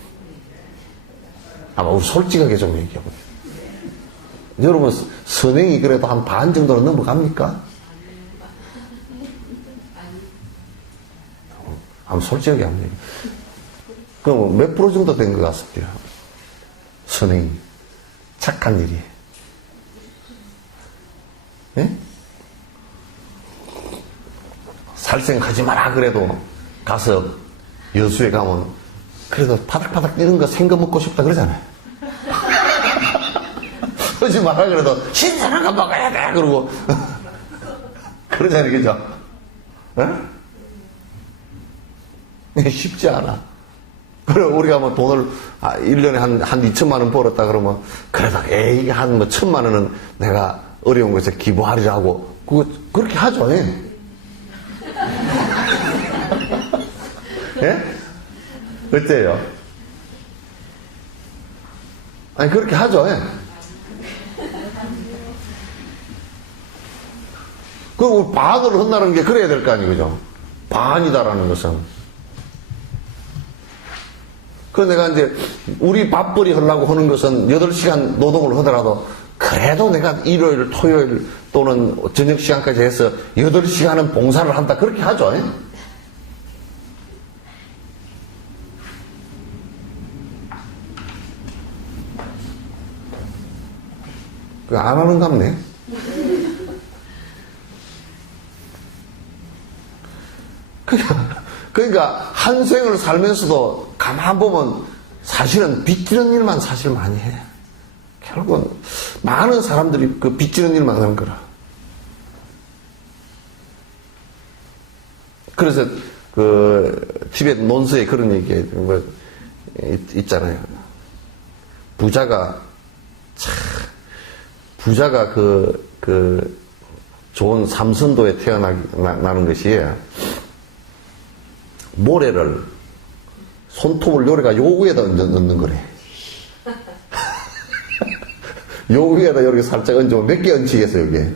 아마 우리 솔직하게 좀 얘기해보세요. 여러분, 선행이 그래도 한 반 정도는 넘어갑니까? 한번 솔직하게 한번 얘기해. 그럼 몇 프로 정도 된 것 같습니다. 선행이. 착한 일이. 예? 살생하지 마라 그래도 가서 여수에 가면 그래도 파닥파닥 뛰는 거 생거 먹고 싶다 그러잖아요. 하지 마라 그래도 신선한 거 먹어야 돼 그러고 그러잖아요. 그죠? 예? 쉽지 않아. 그래, 우리가 뭐 돈을, 1년에 한 2천만 원 벌었다 그러면, 그래도, 에이, 한 뭐 1,000만 원은 내가 어려운 곳에 기부하리라고, 그렇게 하죠, 예? 예? 어때요? 아니, 그렇게 하죠, 예? 그리고 반을 한다는 게 그래야 될 거 아니에요, 그죠? 반이다라는 것은. 그래서 내가 이제 우리 밥벌이 하려고 하는 것은 8시간 노동을 하더라도 그래도 내가 일요일, 토요일 또는 저녁 시간까지 해서 8시간은 봉사를 한다. 그렇게 하죠. 안 하는 갑네. 그러니까 한 생을 살면서도 가만 보면 사실은 빚지는 일만 사실 많이 해. 결국은 많은 사람들이 그 빚지는 일만 하는 거라. 그래서 그 티베트 논서에 그런 얘기 뭐 있잖아요. 부자가 그 좋은 삼선도에 태어나는 것이 모래를 손톱을 요래가 요 위에다 넣는 거래. 요 위에다 이렇게 살짝 얹으면 몇 개 얹히겠어요, 여기에.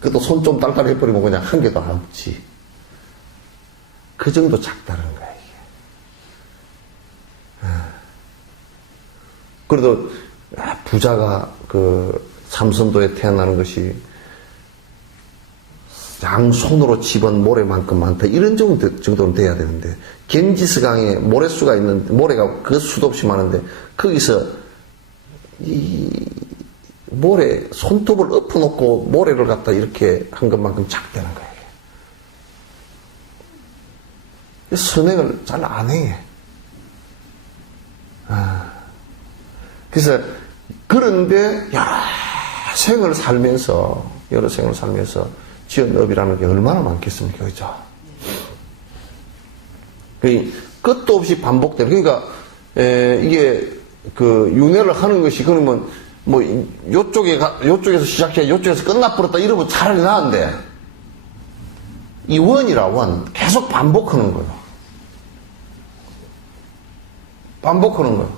그것도 손 좀 딸딸 해버리면 그냥 한 개도 안 없지. 그 정도 작다는 거야, 이게. 그래도 부자가 그 삼선도에 태어나는 것이 양손으로 집은 모래만큼 많다. 이런 정도는 돼야 되는데, 겐지스강에 모래수가 있는데, 모래가 그 수도 없이 많은데, 거기서 이 모래, 손톱을 엎어놓고 모래를 갖다 이렇게 한 것만큼 작다는 거예요. 선행을 잘 안 해. 그래서, 그런데 여러 생을 살면서 지은 업이라는 게 얼마나 많겠습니까? 그죠? 끝도 없이 반복되는, 그러니까, 이게, 윤회를 하는 것이, 그러면, 요쪽에서 시작해, 요쪽에서 끝나버렸다, 이러면 차라리 나은데, 이 원이라, 계속 반복하는 거예요. 반복하는 거예요.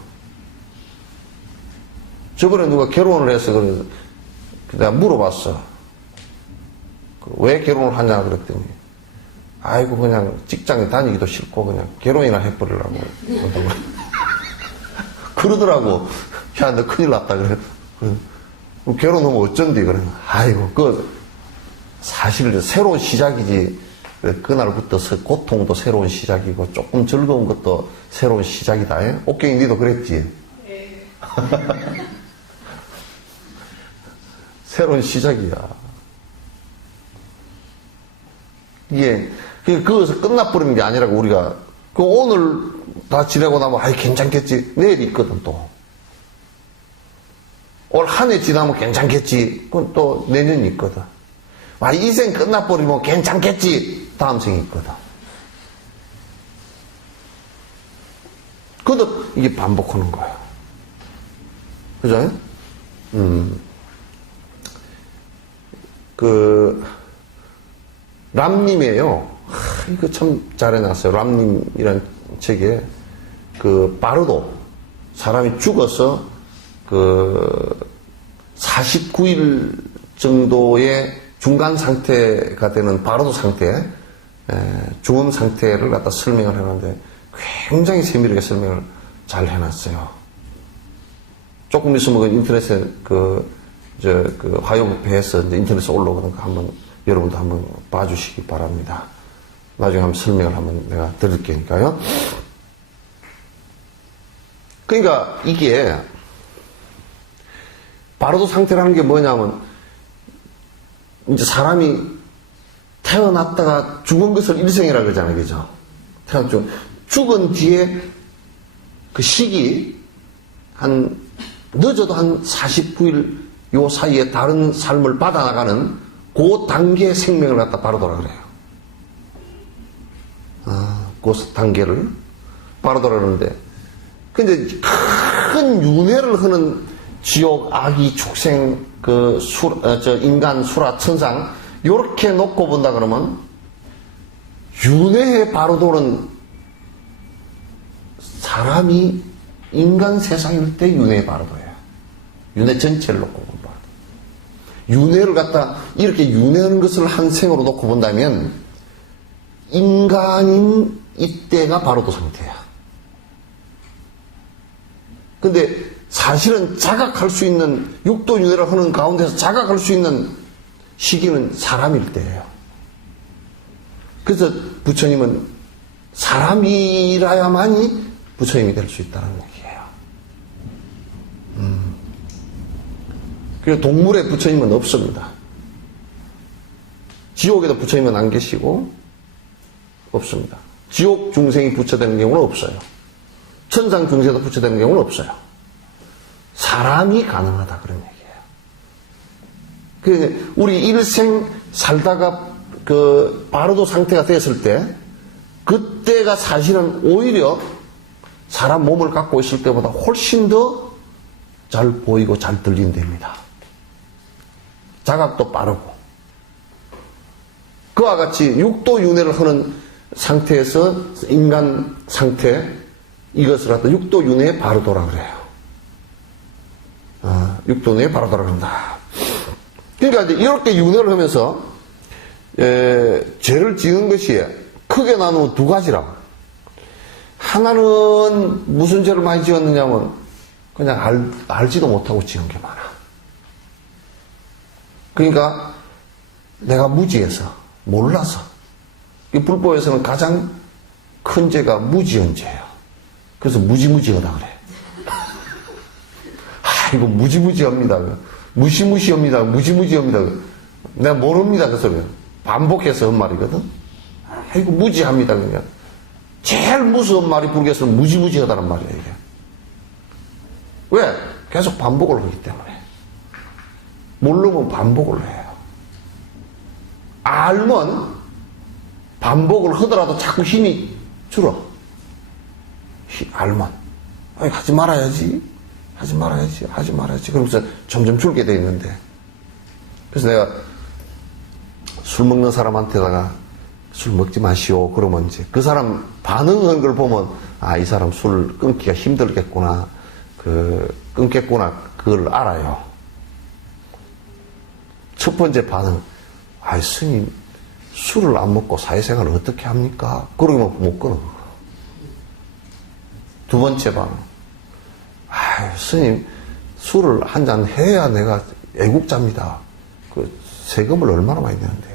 저번에 누가 결혼을 해서, 그래서, 내가 물어봤어. 왜 결혼을 하냐 그랬더니 아이고 그냥 직장에 다니기도 싫고 그냥 결혼이나 해버리려고 그러더라고. 야 너 큰일 났다 그래. 결혼하면 어쩐디 그래. 아이고 그 사실 새로운 시작이지. 그날부터 고통도 새로운 시작이고 조금 즐거운 것도 새로운 시작이다. 옥경이 니도 그랬지. 새로운 시작이야. 이게, 그것서 끝나버리는 게 아니라고, 우리가. 오늘 다 지내고 나면, 아이, 괜찮겠지. 내일이 있거든, 또. 올 한 해 지나면 괜찮겠지. 그건 또 내년이 있거든. 이 생 끝나버리면 괜찮겠지. 다음 생이 있거든. 그것도 이게 반복하는 거야. 그죠? 람님이에요. 이거 참 잘해놨어요. 람님이란 책에, 바르도. 사람이 죽어서 49일 정도의 중간 상태가 되는 바로도 상태, 중음 상태를 갖다 설명을 해놨는데 굉장히 세밀하게 설명을 잘 해놨어요. 조금 있으면 인터넷에 화요부패에서 이제 인터넷에 올라오거든요. 여러분도 한번 봐주시기 바랍니다. 나중에 한번 설명을 한번 내가 드릴 테니까요. 그러니까 이게 바로도 상태라는 게 뭐냐면 이제 사람이 태어났다가 죽은 것을 일생이라 그러잖아요. 그죠? 죽은 뒤에 그 시기 늦어도 한 49일 요 사이에 다른 삶을 받아나가는 그 단계의 생명을 갖다 바로도라 그래요. 그 단계를 바로도라 그러는데 근데 큰 윤회를 하는 지옥, 악이, 축생, 인간, 수라, 천상 요렇게 놓고 본다 그러면 윤회의 바로도는 사람이 인간 세상일 때 윤회의 바로도예요. 윤회 전체를 놓고 본 바로도. 윤회를 갖다 이렇게 윤회하는 것을 한 생으로 놓고 본다면 인간인 이때가 바로도 상태야. 근데 사실은 자각할 수 있는 육도 윤회를 하는 가운데서 자각할 수 있는 시기는 사람일 때예요. 그래서 부처님은 사람이라야만이 부처님이 될 수 있다는 얘기예요. 그리고 동물의 부처님은 없습니다. 지옥에도 부처님은 안 계시고 없습니다. 지옥 중생이 부처되는 경우는 없어요. 천상 중생도 부처되는 경우는 없어요. 사람이 가능하다 그런 얘기예요. 그래서 우리 일생 살다가 바로도 상태가 됐을 때 그때가 사실은 오히려 사람 몸을 갖고 있을 때보다 훨씬 더 잘 보이고 잘 들린답니다. 자각도 빠르고 그와 같이 육도 윤회를 하는 상태에서 인간 상태 이것을 갖다 육도 윤회의 바로도라 그래요. 육도 윤회의 바로도라 그런다. 그러니까 이제 이렇게 윤회를 하면서 죄를 지은 것이 크게 나누면 두 가지라. 하나는 무슨 죄를 많이 지었느냐면 그냥 알지도 못하고 지은 게 많아. 그러니까 내가 무지해서 몰라서 이 불법에서는 가장 큰 죄가 무지한 죄예요. 그래서 무지무지하다 그래. 이거 무지무지합니다. 무시무시합니다. 무지무지합니다. 내가 모릅니다. 그 소리. 반복해서 한 말이거든. 이거 무지합니다. 그러니까 제일 무서운 말이 불교에서 무지무지하다는 말이에요. 이게. 왜? 계속 반복을 하기 때문에. 모르면 반복을 해요. 알면 반복을 하더라도 자꾸 힘이 줄어. 알면. 하지 말아야지. 하지 말아야지. 하지 말아야지. 그러면서 점점 줄게 돼 있는데. 그래서 내가 술 먹는 사람한테다가 술 먹지 마시오. 그러면 이제 그 사람 반응한 걸 보면 이 사람 술 끊기가 힘들겠구나. 끊겠구나. 그걸 알아요. 첫 번째 반응. 스님, 술을 안 먹고 사회생활을 어떻게 합니까? 그러면 못 끊어. 두 번째 반응. 스님, 술을 한 잔 해야 내가 애국자입니다. 세금을 얼마나 많이 내는데요.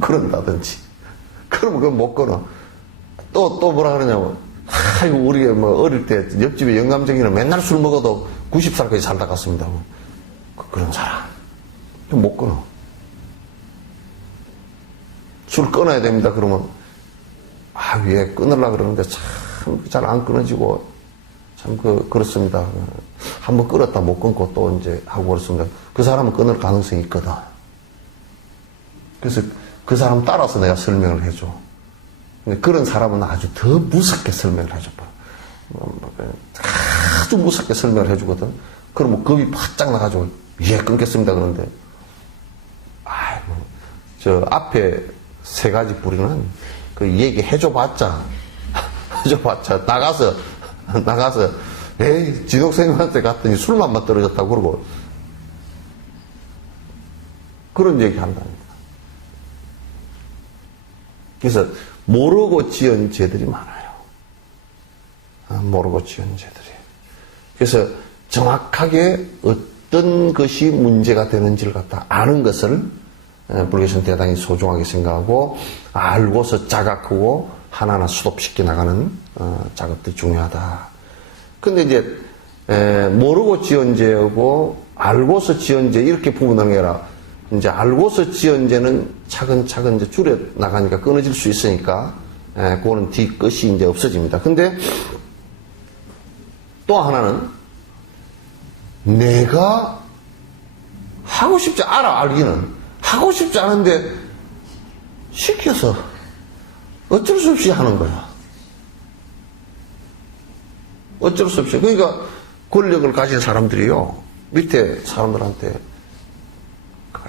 그런다든지. 그러면 그건 못 끊어. 또 뭐라 그러냐면, 우리가 어릴 때 옆집에 영감쟁이는 맨날 술 먹어도 90살까지 살다 갔습니다. 그런 사람. 못 끊어. 술 끊어야 됩니다. 그러면, 예, 끊으려고 그러는데 참 잘 안 끊어지고, 참 그렇습니다. 한번 끊었다 못 끊고 또 이제 하고 그렇습니다. 그 사람은 끊을 가능성이 있거든. 그래서 그 사람 따라서 내가 설명을 해줘. 근데 그런 사람은 아주 더 무섭게 설명을 해줘. 아주 무섭게 설명을 해주거든. 그러면 겁이 바짝 나가지고, 예, 끊겠습니다. 그러는데, 저 앞에 세 가지 뿌리는 그 얘기 해줘봤자, 따져봤자 나가서 에이 지독생님한테 갔더니 술맛만 떨어졌다고 그러고 그런 얘기 한답니다. 그래서 모르고 지은 죄들이 많아요. 모르고 지은 죄들이. 그래서 정확하게 어떤 것이 문제가 되는지를 갖다 아는 것을 불교에서는 대단히 소중하게 생각하고 알고서 자각하고 하나하나 수습시켜 나가는 작업들이 중요하다. 근데 이제 모르고 지은 죄하고 알고서 지은 죄 이렇게 구분하는 게 아니라 이제 알고서 지은 죄는 차근차근 이제 줄여 나가니까 끊어질 수 있으니까 그거는 뒤끝이 이제 없어집니다. 근데 또 하나는 내가 하고 싶지 않아 알기는 하고 싶지 않은데 시켜서 어쩔 수 없이 하는 거야. 어쩔 수 없이. 그러니까 권력을 가진 사람들이요 밑에 사람들한테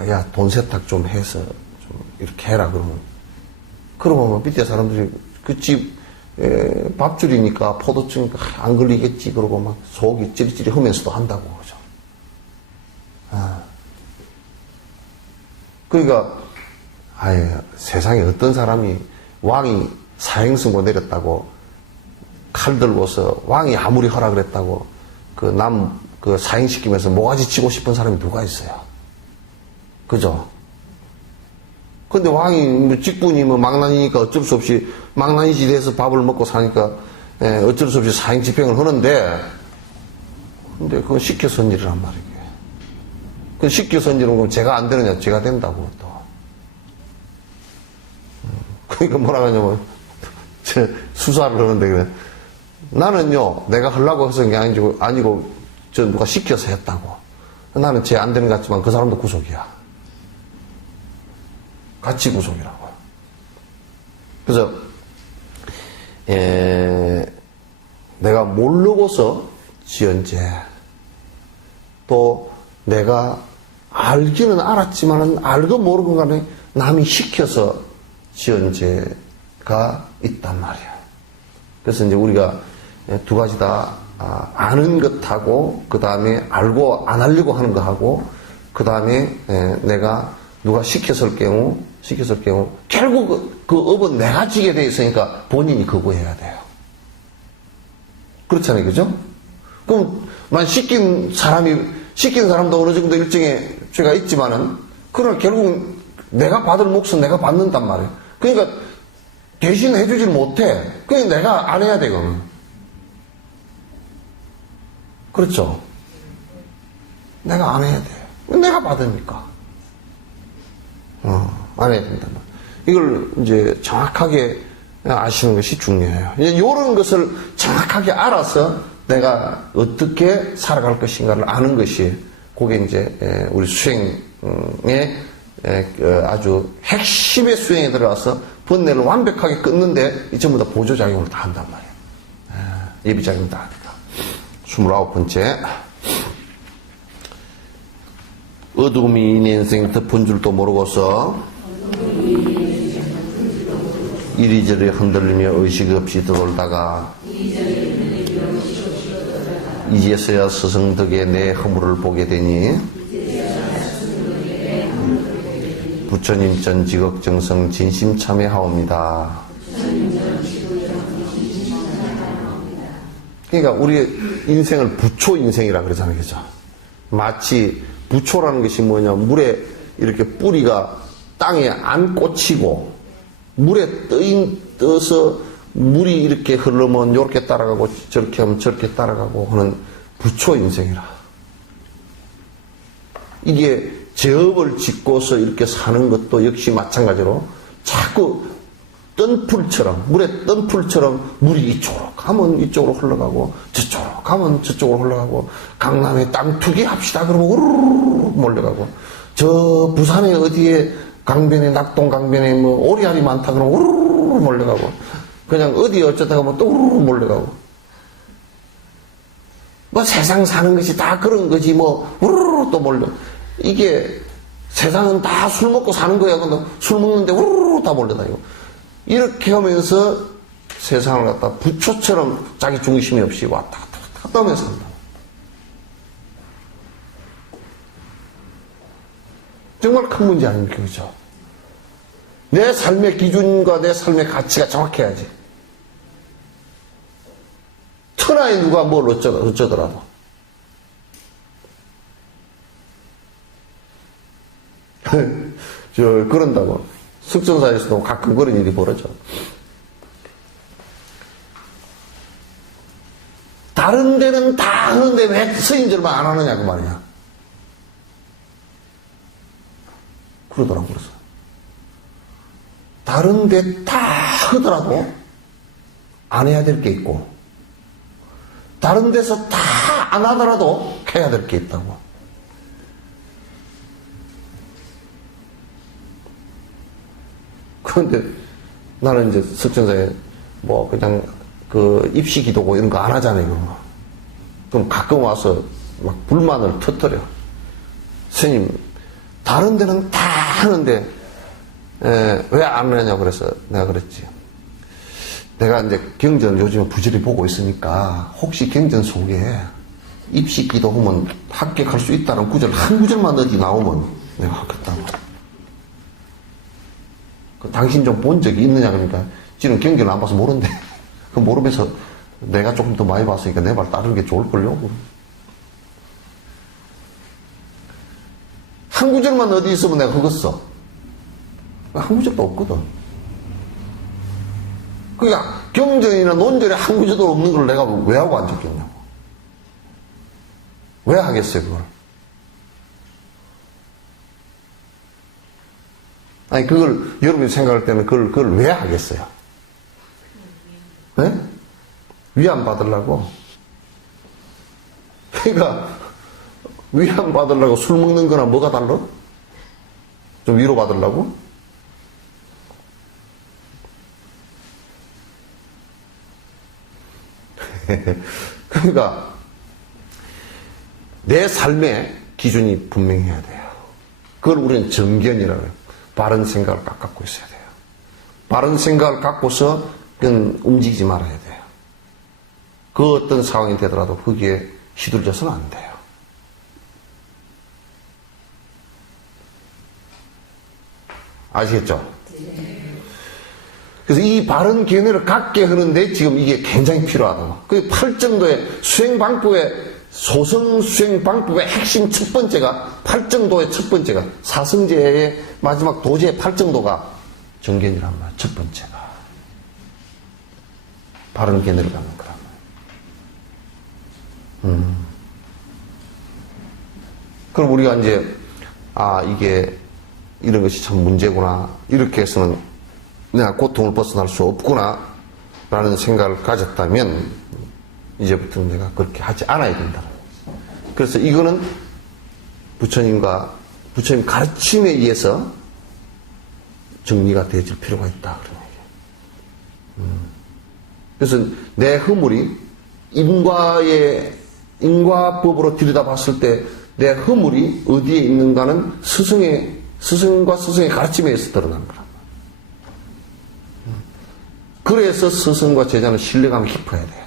야 돈 세탁 좀 해서 좀 이렇게 해라 그러면 밑에 사람들이 그 집 밥줄이니까 포도증 안 걸리겠지 그러고 막 속이 찌릿찌릿 하면서도 한다고 그러죠. 그러니까 세상에 어떤 사람이 왕이 사행승고 내렸다고 칼 들고서 왕이 아무리 하라 그랬다고 그 사행시키면서 모가지 치고 싶은 사람이 누가 있어요? 그죠? 근데 왕이 직분이 망난이니까 어쩔 수 없이 망난이 지대에서 밥을 먹고 사니까 어쩔 수 없이 사행 집행을 하는데 근데 그건 시켜선 일이란 말이에요. 그 시켜선 일은 그럼 제가 안 되느냐? 제가 된다고 또. 그러니까 뭐라 하냐면 수사를 하는데 그래. 나는요 내가 하려고 해서 게 아니고 저 누가 시켜서 했다고. 나는 쟤 안 되는 것 같지만 그 사람도 구속이야. 같이 구속이라고. 그래서 내가 모르고서 지은 죄, 또 내가 알기는 알았지만은 알고 모르고 간에 남이 시켜서 지은 죄가 있단 말이야. 그래서 이제 우리가 두 가지 다 아는 것하고 그 다음에 알고 안 하려고 하는 거하고 그 다음에 내가 누가 시켰을 경우 결국 그 업은 내가 지게 돼 있으니까 본인이 그거 해야 돼요. 그렇잖아요, 그죠? 그럼 만 시킨 사람도 어느 정도 일정의 죄가 있지만은 그러나 결국 내가 받을 몫은 내가 받는단 말이에요. 그러니까 대신 해주질 못해. 그냥 내가 안 해야 되거든. 그렇죠? 내가 안 해야 돼. 내가 받으니까. 안 해야 된단 말이에요. 이걸 이제 정확하게 아시는 것이 중요해요. 이런 것을 정확하게 알아서 내가 어떻게 살아갈 것인가를 아는 것이 그게 이제 우리 수행의 아주 핵심의 수행에 들어가서 번뇌를 완벽하게 끊는데 전부 다 보조작용을 다 한단 말이에요. 예비작용 다 하니까. 29번째. 어둠이 내 인생 덮은 줄도 모르고서 이리저리 흔들리며 의식 없이 들어올다가 이제서야 스승덕에 내 허물을 보게 되니 부처님 전 지극정성 진심 참회하옵니다. 그러니까 우리 인생을 부초 인생이라 그러잖아요. 그죠? 마치 부초라는 것이 뭐냐, 물에 이렇게 뿌리가 땅에 안 꽂히고 물에 떠서 물이 이렇게 흐르면 이렇게 따라가고 저렇게 하면 저렇게 따라가고 하는 부초 인생이라. 이게 제업을 짓고서 이렇게 사는 것도 역시 마찬가지로 자꾸 뜬풀처럼, 물에 뜬풀처럼 물이 이쪽으로 가면 이쪽으로 흘러가고 저쪽으로 가면 저쪽으로 흘러가고 강남에 땅 투기 합시다 그러면 우르르 몰려가고 저 부산에 어디에 강변에 낙동 강변에 뭐 오리알이 많다 그러면 우르르 몰려가고 그냥 어디 어쩌다가 뭐 또 우르르 몰려가고 뭐 세상 사는 것이 다 그런 거지 뭐 우르르 또 몰려. 이게 세상은 다 술 먹고 사는 거야. 근데 술 먹는데 우르르 다 몰려다니고 이렇게 하면서 세상을 갖다 부초처럼 자기 중심이 없이 왔다 갔다 하면서 산다. 정말 큰 문제 아닙니까? 그죠? 내 삶의 기준과 내 삶의 가치가 정확해야지. 천하에 누가 뭘 어쩌더라도. 그런다고. 숙전사에서도 가끔 그런 일이 벌어져. 다른 데는 다 하는데 왜 스님들만 안 하느냐, 그 말이야. 그러더라고, 그래서. 다른 데 다 하더라도 안 해야 될 게 있고, 다른 데서 다 안 하더라도 해야 될 게 있다고. 그런데 나는 이제 석전사에 뭐 그냥 그 입시 기도고 이런 거 안 하잖아요. 그럼 가끔 와서 막 불만을 터뜨려. 스님, 다른 데는 다 하는데 왜 안 하냐고 그래서 내가 그랬지. 내가 이제 경전 요즘에 부지런히 보고 있으니까 혹시 경전 속에 입시 기도하면 합격할 수 있다는 구절 한 구절만 어디 나오면 내가 하겠다고. 당신 좀 본 적이 있느냐 그러니까 지금 경전을 안 봐서 모른대. 그 모르면서 내가 조금 더 많이 봤으니까 내 말 따르는 게 좋을걸요. 한 구절만 어디 있으면 내가 흑었어. 한 구절도 없거든. 그러니까 경전이나 논절에 한 구절도 없는 걸 내가 왜 하고 앉았겠냐고. 왜 하겠어요 그걸. 아니 그걸 여러분이 생각할 때는 그걸 왜 하겠어요? 네? 위안 받으려고. 그러니까 위안 받으려고 술 먹는 거나 뭐가 달라? 좀 위로 받으려고? 그러니까 내 삶의 기준이 분명해야 돼요. 그걸 우리는 정견이라고 해요. 바른 생각을 갖고 있어야 돼요. 바른 생각을 갖고서 그건 움직이지 말아야 돼요. 그 어떤 상황이 되더라도 거기에 휘둘려서는 안 돼요. 아시겠죠? 그래서 이 바른 견해를 갖게 하는데 지금 이게 굉장히 필요하다고. 그 8정도의 수행방법의 소성 수행방법의 핵심 첫 번째가 8정도의 첫 번째가 사성제의 마지막 도제의 8정도가 정견이란 말이야. 첫 번째가 바른 견해를 갖는 거란 말이야. 그럼 우리가 이제 이게 이런 것이 참 문제구나. 이렇게 해서는 내가 고통을 벗어날 수 없구나 라는 생각을 가졌다면 이제부터는 내가 그렇게 하지 않아야 된다. 그래서 이거는 부처님 가르침에 의해서 정리가 되어질 필요가 있다. 그런 얘기예요. 그래서 내 허물이 인과법으로 들여다봤을 때 내 허물이 어디에 있는가는 스승과 스승의 가르침에 의해서 드러나는 거라. 그래서 스승과 제자는 신뢰감이 깊어야 돼.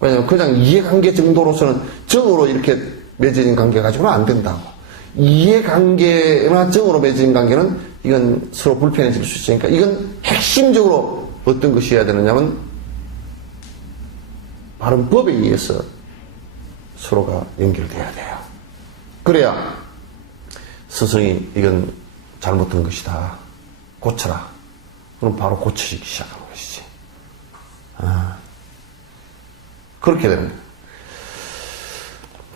왜냐하면 그냥 이해관계 정도로서는 정으로 이렇게 맺어진 관계 가지고는 안 된다고. 이해관계나 정으로 맺어진 관계는 이건 서로 불편해질 수 있으니까 이건 핵심적으로 어떤 것이 해야 되느냐면 바른 법에 의해서 서로가 연결돼야 돼요. 그래야 스승이 이건 잘못된 것이다. 고쳐라. 그럼 바로 고쳐지기 시작하는 것이지. 그렇게 되는 거예요.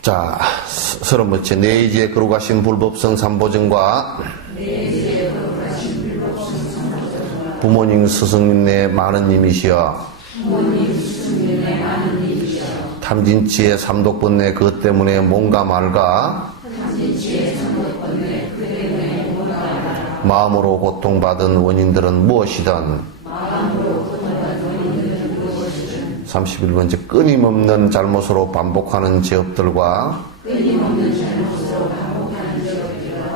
자, 30번째. 내의지에 거룩하신 불법성 삼보정과 부모님 스승님 내 많은 님이시여 탐진치의 삼독번뇌 그것 때문에 몸과 말과 마음으로 고통받은 원인들은 무엇이든 31번째 끊임없는 잘못으로 반복하는 죄업들과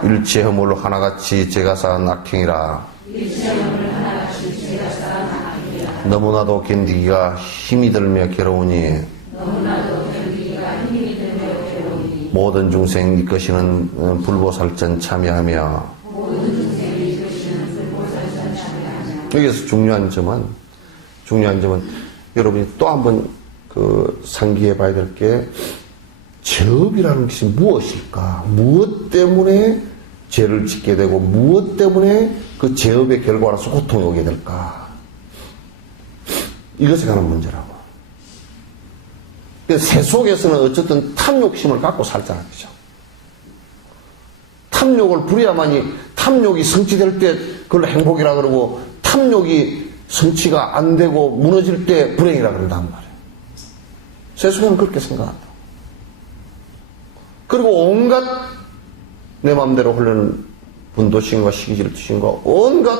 일체 허물 하나같이 제가 쌓은 악행이라 너무나도 견디기가 힘이 들며 괴로우니 모든 중생 이끄시는 불보살전 참여하며. 여기서 중요한 점은 여러분이 또 한번 상기해 봐야 될 게, 죄업이라는 것이 무엇일까? 무엇 때문에 죄를 짓게 되고 무엇 때문에 그 죄업의 결과로서 고통이 오게 될까? 이것에 관한 문제라고. 새 속에서는 어쨌든 탐욕심을 갖고 살자는 거죠. 탐욕을 부려야만이, 탐욕이 성취될 때 그걸 행복이라 그러고, 탐욕이 성취가 안 되고 무너질 때 불행이라 그런단 말이에요. 새 속에는 그렇게 생각한다. 그리고 온갖 내 마음대로 흐르는 분도심과 시기질투심과 온갖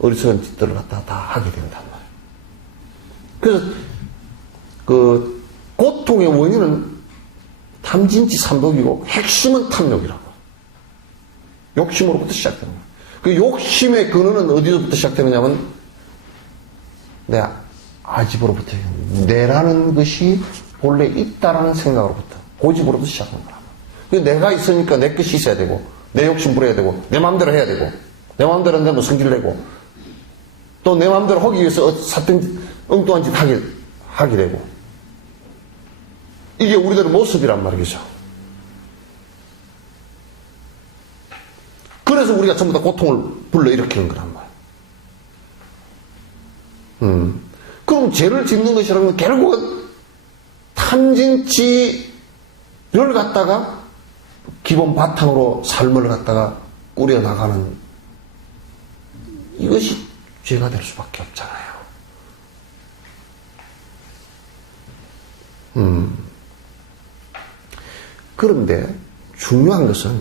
어리석은 짓들을 갖다 다 하게 된단 말이에요. 그래서 그 고통의 원인은 탐진치 삼독이고 핵심은 탐욕이라고. 욕심으로부터 시작되는 거예요. 그 욕심의 근원은 어디서부터 시작되느냐면 내 아집으로부터, 내라는 것이 본래 있다라는 생각으로부터, 고집으로부터 시작하는 거야. 내가 있으니까 내 것이 있어야 되고, 내 욕심 부려야 되고, 내 마음대로 해야 되고, 내 마음대로 안 되면 성질 내고, 또 내 마음대로 하기 위해서 사탕 엉뚱한 짓 하게 되고. 이게 우리들의 모습이란 말이죠. 그래서 우리가 전부 다 고통을 불러일으키는 거란 말이에요. 그럼 죄를 짓는 것이라면 결국은 탐진치를 갖다가 기본 바탕으로 삶을 갖다가 꾸려나가는, 이것이 죄가 될 수밖에 없잖아요. 그런데 중요한 것은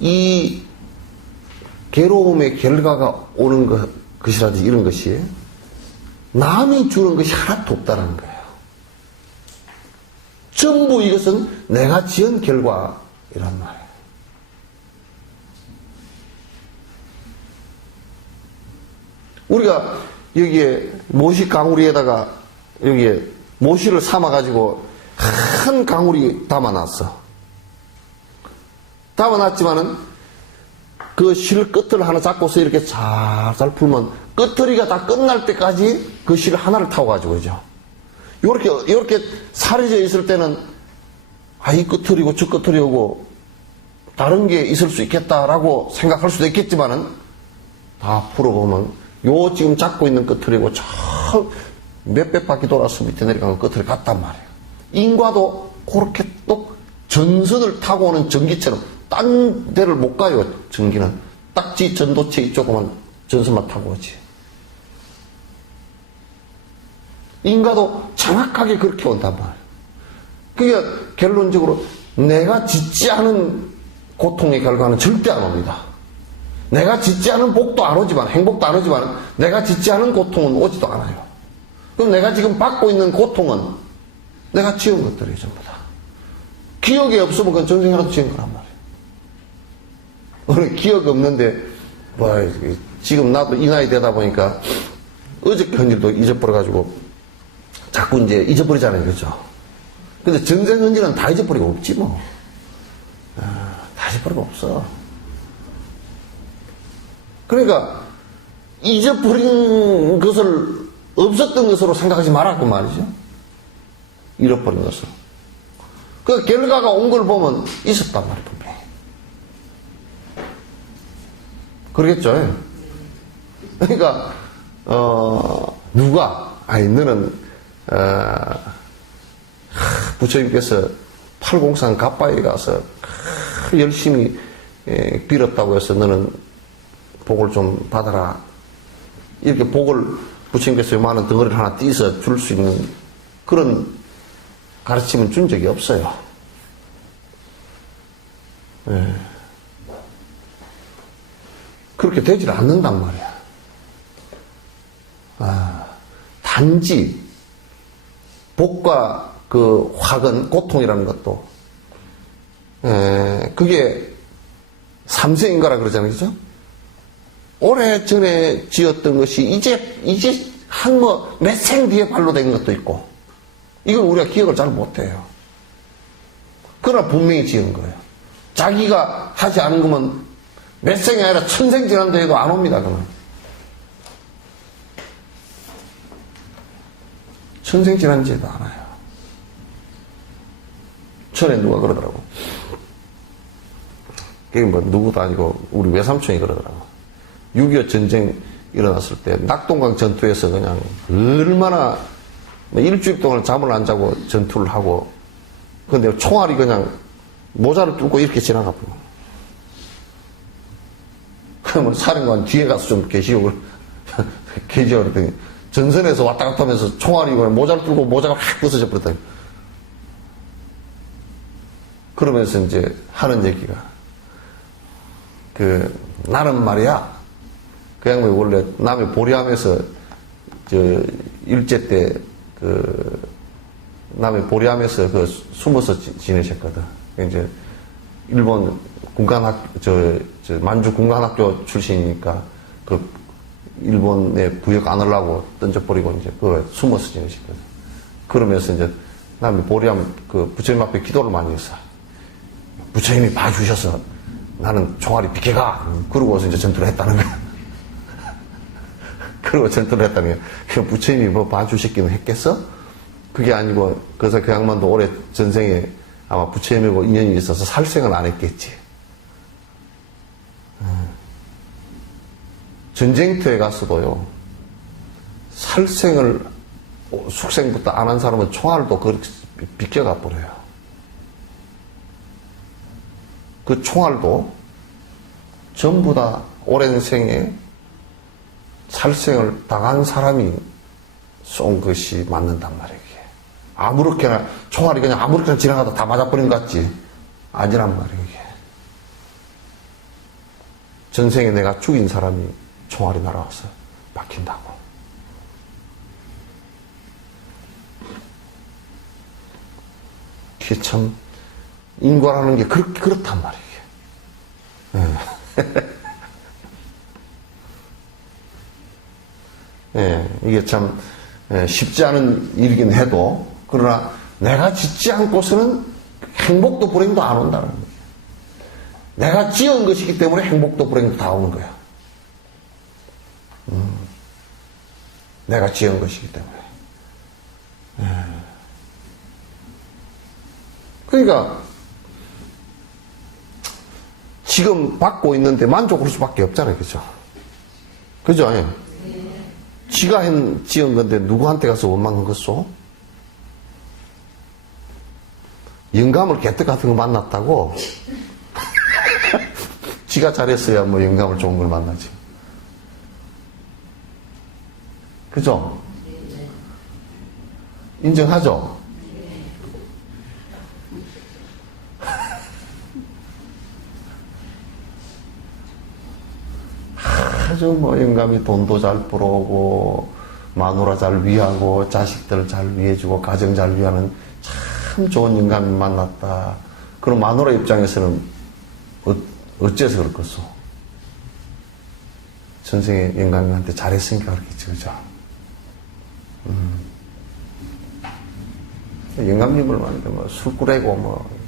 이 괴로움의 결과가 오는 것이라든지 이런 것이 남이 주는 것이 하나도 없다는 거예요. 전부 이것은 내가 지은 결과이란 말이에요. 우리가 여기에 모시 강우리에다가 여기에 모시를 삶아가지고 큰 강우리 담아놨어. 담아놨지만은 그 실 끝을 하나 잡고서 이렇게 살살 풀면 끝터리가 다 끝날 때까지 그 실 하나를 타고가지고, 그죠? 요렇게 사려져 있을 때는, 이 끝터리고 저 끝터리고 다른 게 있을 수 있겠다라고 생각할 수도 있겠지만은, 다 풀어보면 요 지금 잡고 있는 끝터리고 저 몇백 바퀴 돌아서 밑에 내려가는 끝터리 같단 말이에요. 인과도 그렇게 또 전선을 타고 오는 전기처럼 딴 데를 못 가요. 전기는 딱지 전도체 이쪽만 전선만 타고 오지. 인과도 정확하게 그렇게 온단 말이에요. 그게 결론적으로 내가 짓지 않은 고통의 결과는 절대 안 옵니다. 내가 짓지 않은 복도 안 오지만, 행복도 안 오지만 내가 짓지 않은 고통은 오지도 않아요. 그럼 내가 지금 받고 있는 고통은 내가 지은 것들이에요. 전부 다. 기억이 없으면 그건 전생이라도 지은 거란 말이에요. 오늘 기억이 없는데, 지금 나도 이 나이 되다 보니까 어저께 한 일도 잊어버려가지고 자꾸 이제 잊어버리잖아요. 그죠? 근데 전생 현질은 다 잊어버리고 없지 뭐. 다 잊어버리고 없어. 그러니까 잊어버린 것을 없었던 것으로 생각하지 말았고 말이죠. 잃어버린 것으로. 그 결과가 온 걸 보면 있었단 말이에요. 분명히. 그러겠죠. 그러니까 너는 부처님께서 팔공산 갑바에 가서 열심히 빌었다고 해서 너는 복을 좀 받아라. 이렇게 복을 부처님께서 요만한 덩어리를 하나 띄서 줄 수 있는 그런 가르침은 준 적이 없어요. 그렇게 되질 않는단 말이야. 단지 복과 그 화근, 고통이라는 것도 그게 삼세인가라 그러잖아요. 그죠? 오래전에 지었던 것이 이제 한 몇 생 뒤에 발로 된 것도 있고, 이걸 우리가 기억을 잘 못해요. 그러나 분명히 지은 거예요. 자기가 하지 않은 거면 몇 생이 아니라 천생 지난다 해도 안 옵니다, 그러면. 천생 지난지 해도 안 와요. 전에 누가 그러더라고. 그게 뭐 누구도 아니고 우리 외삼촌이 그러더라고. 6.25 전쟁 일어났을 때 낙동강 전투에서 그냥 얼마나 일주일 동안 잠을 안 자고 전투를 하고, 근데 총알이 그냥 모자를 뚫고 이렇게 지나가 버려. 그러면 사령관 뒤에 가서 좀 계시오. 계시오. 그랬더니 전선에서 왔다 갔다 하면서 총알이 그냥 모자를 뚫고 모자가 확 부서져 버렸다. 그러면서 이제 하는 얘기가, 나는 말이야, 그 양반이 원래 남해 보리암에서, 일제 때, 남해 보리암에서 숨어서 지내셨거든. 이제, 일본 만주 군관학교 출신이니까, 일본에 부역 안 하려고 던져버리고, 이제, 숨어서 지내셨거든. 그러면서 이제, 남해 보리암, 부처님 앞에 기도를 많이 했어. 부처님이 봐주셔서, 나는 총알이 비켜가! 그러고서 이제 전투를 했다는 거야. 그러고 전투를 했다는 거야. 그 부처님이 뭐 봐주셨기는 했겠어? 그게 아니고, 그래서 그 양반도 올해 전생에 아마 부처님하고 인연이 있어서 살생을 안 했겠지. 전쟁터에 갔어도요, 살생을 숙생부터 안 한 사람은 총알도 그렇게 비켜가 버려요. 그 총알도 전부 다 오랜 생에 살생을 당한 사람이 쏜 것이 맞는단 말이에요. 아무렇게나, 총알이 그냥 아무렇게나 지나가다 다 맞아버린 것 같지? 아니란 말이에요. 전생에 내가 죽인 사람이 총알이 날아와서 박힌다고. 이게 참, 인과라는 게 그렇단 말이에요. 예, 이게 참 쉽지 않은 일이긴 해도, 그러나 내가 짓지 않고서는 행복도 불행도 안 온다는 거예요. 내가 지은 것이기 때문에 행복도 불행도 다 오는 거야. 내가 지은 것이기 때문에. 그러니까 지금 받고 있는데 만족할 수밖에 없잖아요. 그죠? 그죠? 예. 지가 지은 건데 누구한테 가서 원망한 것소? 영감을 개떡 같은 거 만났다고? 지가 잘했어야 뭐 영감을 좋은 걸 만나지. 그죠? 인정하죠? 아주 뭐 영감이 돈도 잘 벌어오고 마누라 잘 위하고 자식들 잘 위해주고 가정 잘 위하는 참 좋은 영감이 만났다. 그럼 마누라 입장에서는 어째서 그렇겠소? 전생에 영감님한테 잘했으니까 그렇겠지, 그죠? 영감님을 만나면 뭐 술꾸레고 뭐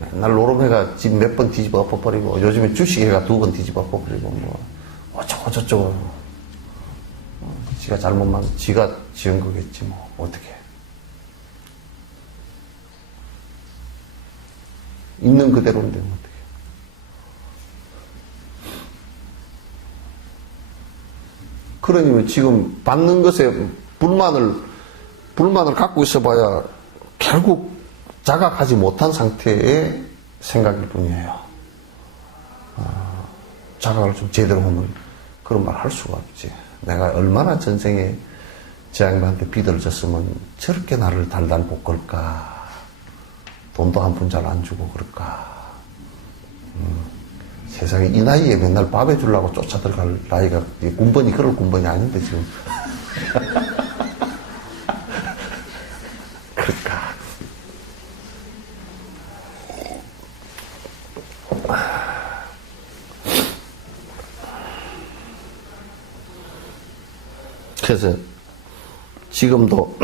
맨날 노름해가 집 몇 번 뒤집어 엎어버리고, 요즘에 주식해가 2번 뒤집어 엎어버리고, 뭐, 어쩌고저쩌고. 지가 잘못 만든, 지가 지은 거겠지, 뭐, 어떻게. 있는 그대로인데, 뭐, 어떻게. 그러니 지금 받는 것에 불만을 갖고 있어 봐야 결국 자각하지 못한 상태의 생각일 뿐이에요. 자각을 좀 제대로 하면 그런 말 할 수가 없지. 내가 얼마나 전생에 제 양반한테 비들을 졌으면 저렇게 나를 달달 볶을까. 돈도 한 푼 잘 안 주고 그럴까. 세상에 이 나이에 맨날 밥 해주려고 쫓아들어갈 나이가, 군번이 그럴 군번이 아닌데 지금. 그럴까. 그래서 지금도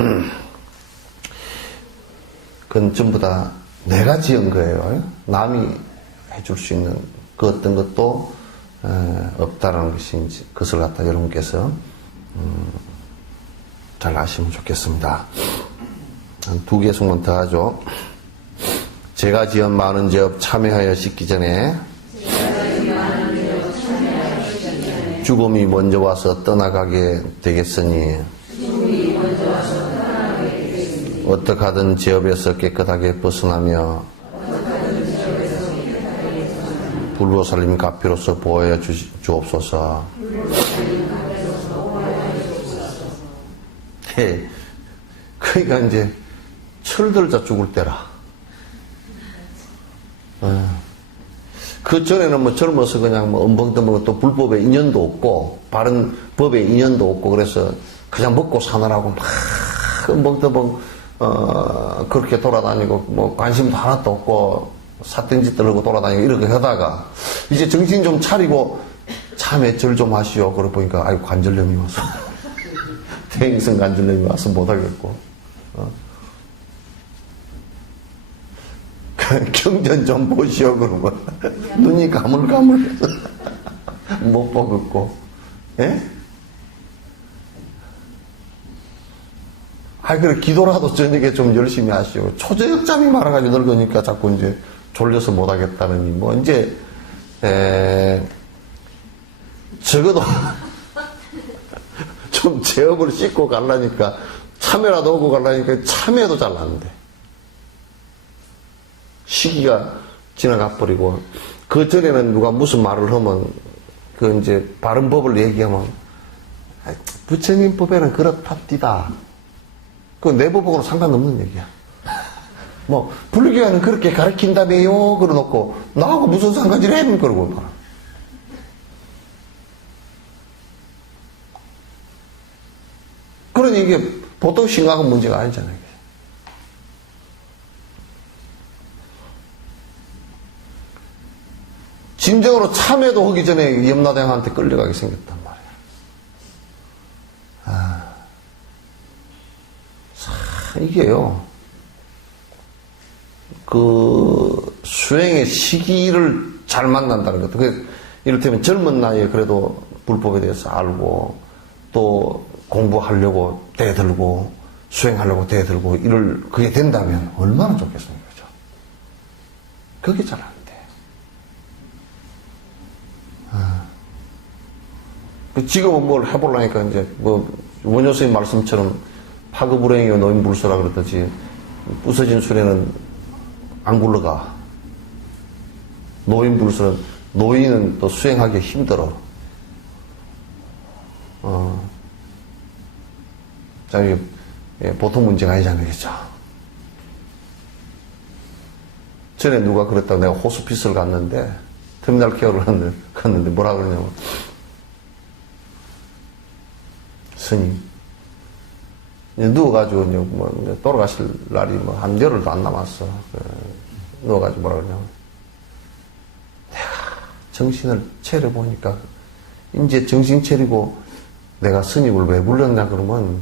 그건 전부 다 내가 지은 거예요. 남이 해줄 수 있는 그 어떤 것도 없다라는 것이 그것을 갖다 여러분께서 잘 아시면 좋겠습니다. 한 두 개 속만 더 하죠. 제가 지은 많은 죄업 참회하여 씻기 전에 죽음이 먼저 와서 떠나가게 되겠으니 어떡하든 죄업에서 깨끗하게 벗어나며 불보살님 가피로서 보호해 주옵소서. 그러니까 이제 철들자 죽을 때라. 그 전에는 뭐 젊어서 그냥 뭐 엄벙덤벙 또 불법에 인연도 없고 바른 법에 인연도 없고 그래서 그냥 먹고 사느라고 막 엄벙덤벙 그렇게 돌아다니고 뭐 관심도 하나도 없고 삿된 짓들 하고 돌아다니고 이렇게 하다가 이제 정신 좀 차리고 참에 절 좀 하시오. 그러고 보니까 아이고 관절염이 와서 퇴행성 관절염이 와서 못하겠고 경전 좀 보시오. 그러면 눈이 가물가물해서 못 보겠고 예? 그래 기도라도 저녁에 좀 열심히 하시오. 초저녁잠이 많아가지고 늙으니까 자꾸 이제 졸려서 못하겠다느니 뭐 이제 적어도 좀 제업을 씻고 가려니까 참외라도 오고 가려니까 참외도 잘 나는데 시기가 지나가 버리고 그 전에는 누가 무슨 말을 하면 그 이제 바른 법을 얘기하면 부처님 법에는 그렇답디다. 그 내 법하고는 상관없는 얘기야. 뭐 불교는 그렇게 가르친다며요. 그러놓고 나하고 무슨 상관이래? 그러고 봐. 그러니 이게 보통 심각한 문제가 아니잖아요. 진정으로 참회도 하기 전에 염라대왕한테 끌려가게 생겼단 말이야. 이게요. 그 수행의 시기를 잘 만난다는 것도. 이를테면 젊은 나이에 그래도 불법에 대해서 알고 또 공부하려고 대들고 수행하려고 대들고 그게 된다면 얼마나 좋겠습니까? 그죠? 그게 잘 안 돼. 지금은 뭘 해보려니까 이제 뭐 원효 스님 말씀처럼 파급불행이요 노인불수라 그러듯이 부서진 수레는 안 굴러가. 노인불수는 노인은 또 수행하기 힘들어. 자, 이게 보통 문제가 아니잖아요, 그죠? 전에 누가 그랬다고 내가 호스피스를 갔는데 터미널 케어를 갔는데 뭐라 그러냐면 스님 누워가지고 뭐 돌아가실 날이 뭐 한 열흘도 안 남았어. 누워가지고 뭐라 그러냐면 내가 정신을 차려보니까 이제 정신 차리고 내가 스님을 왜 불렀냐 그러면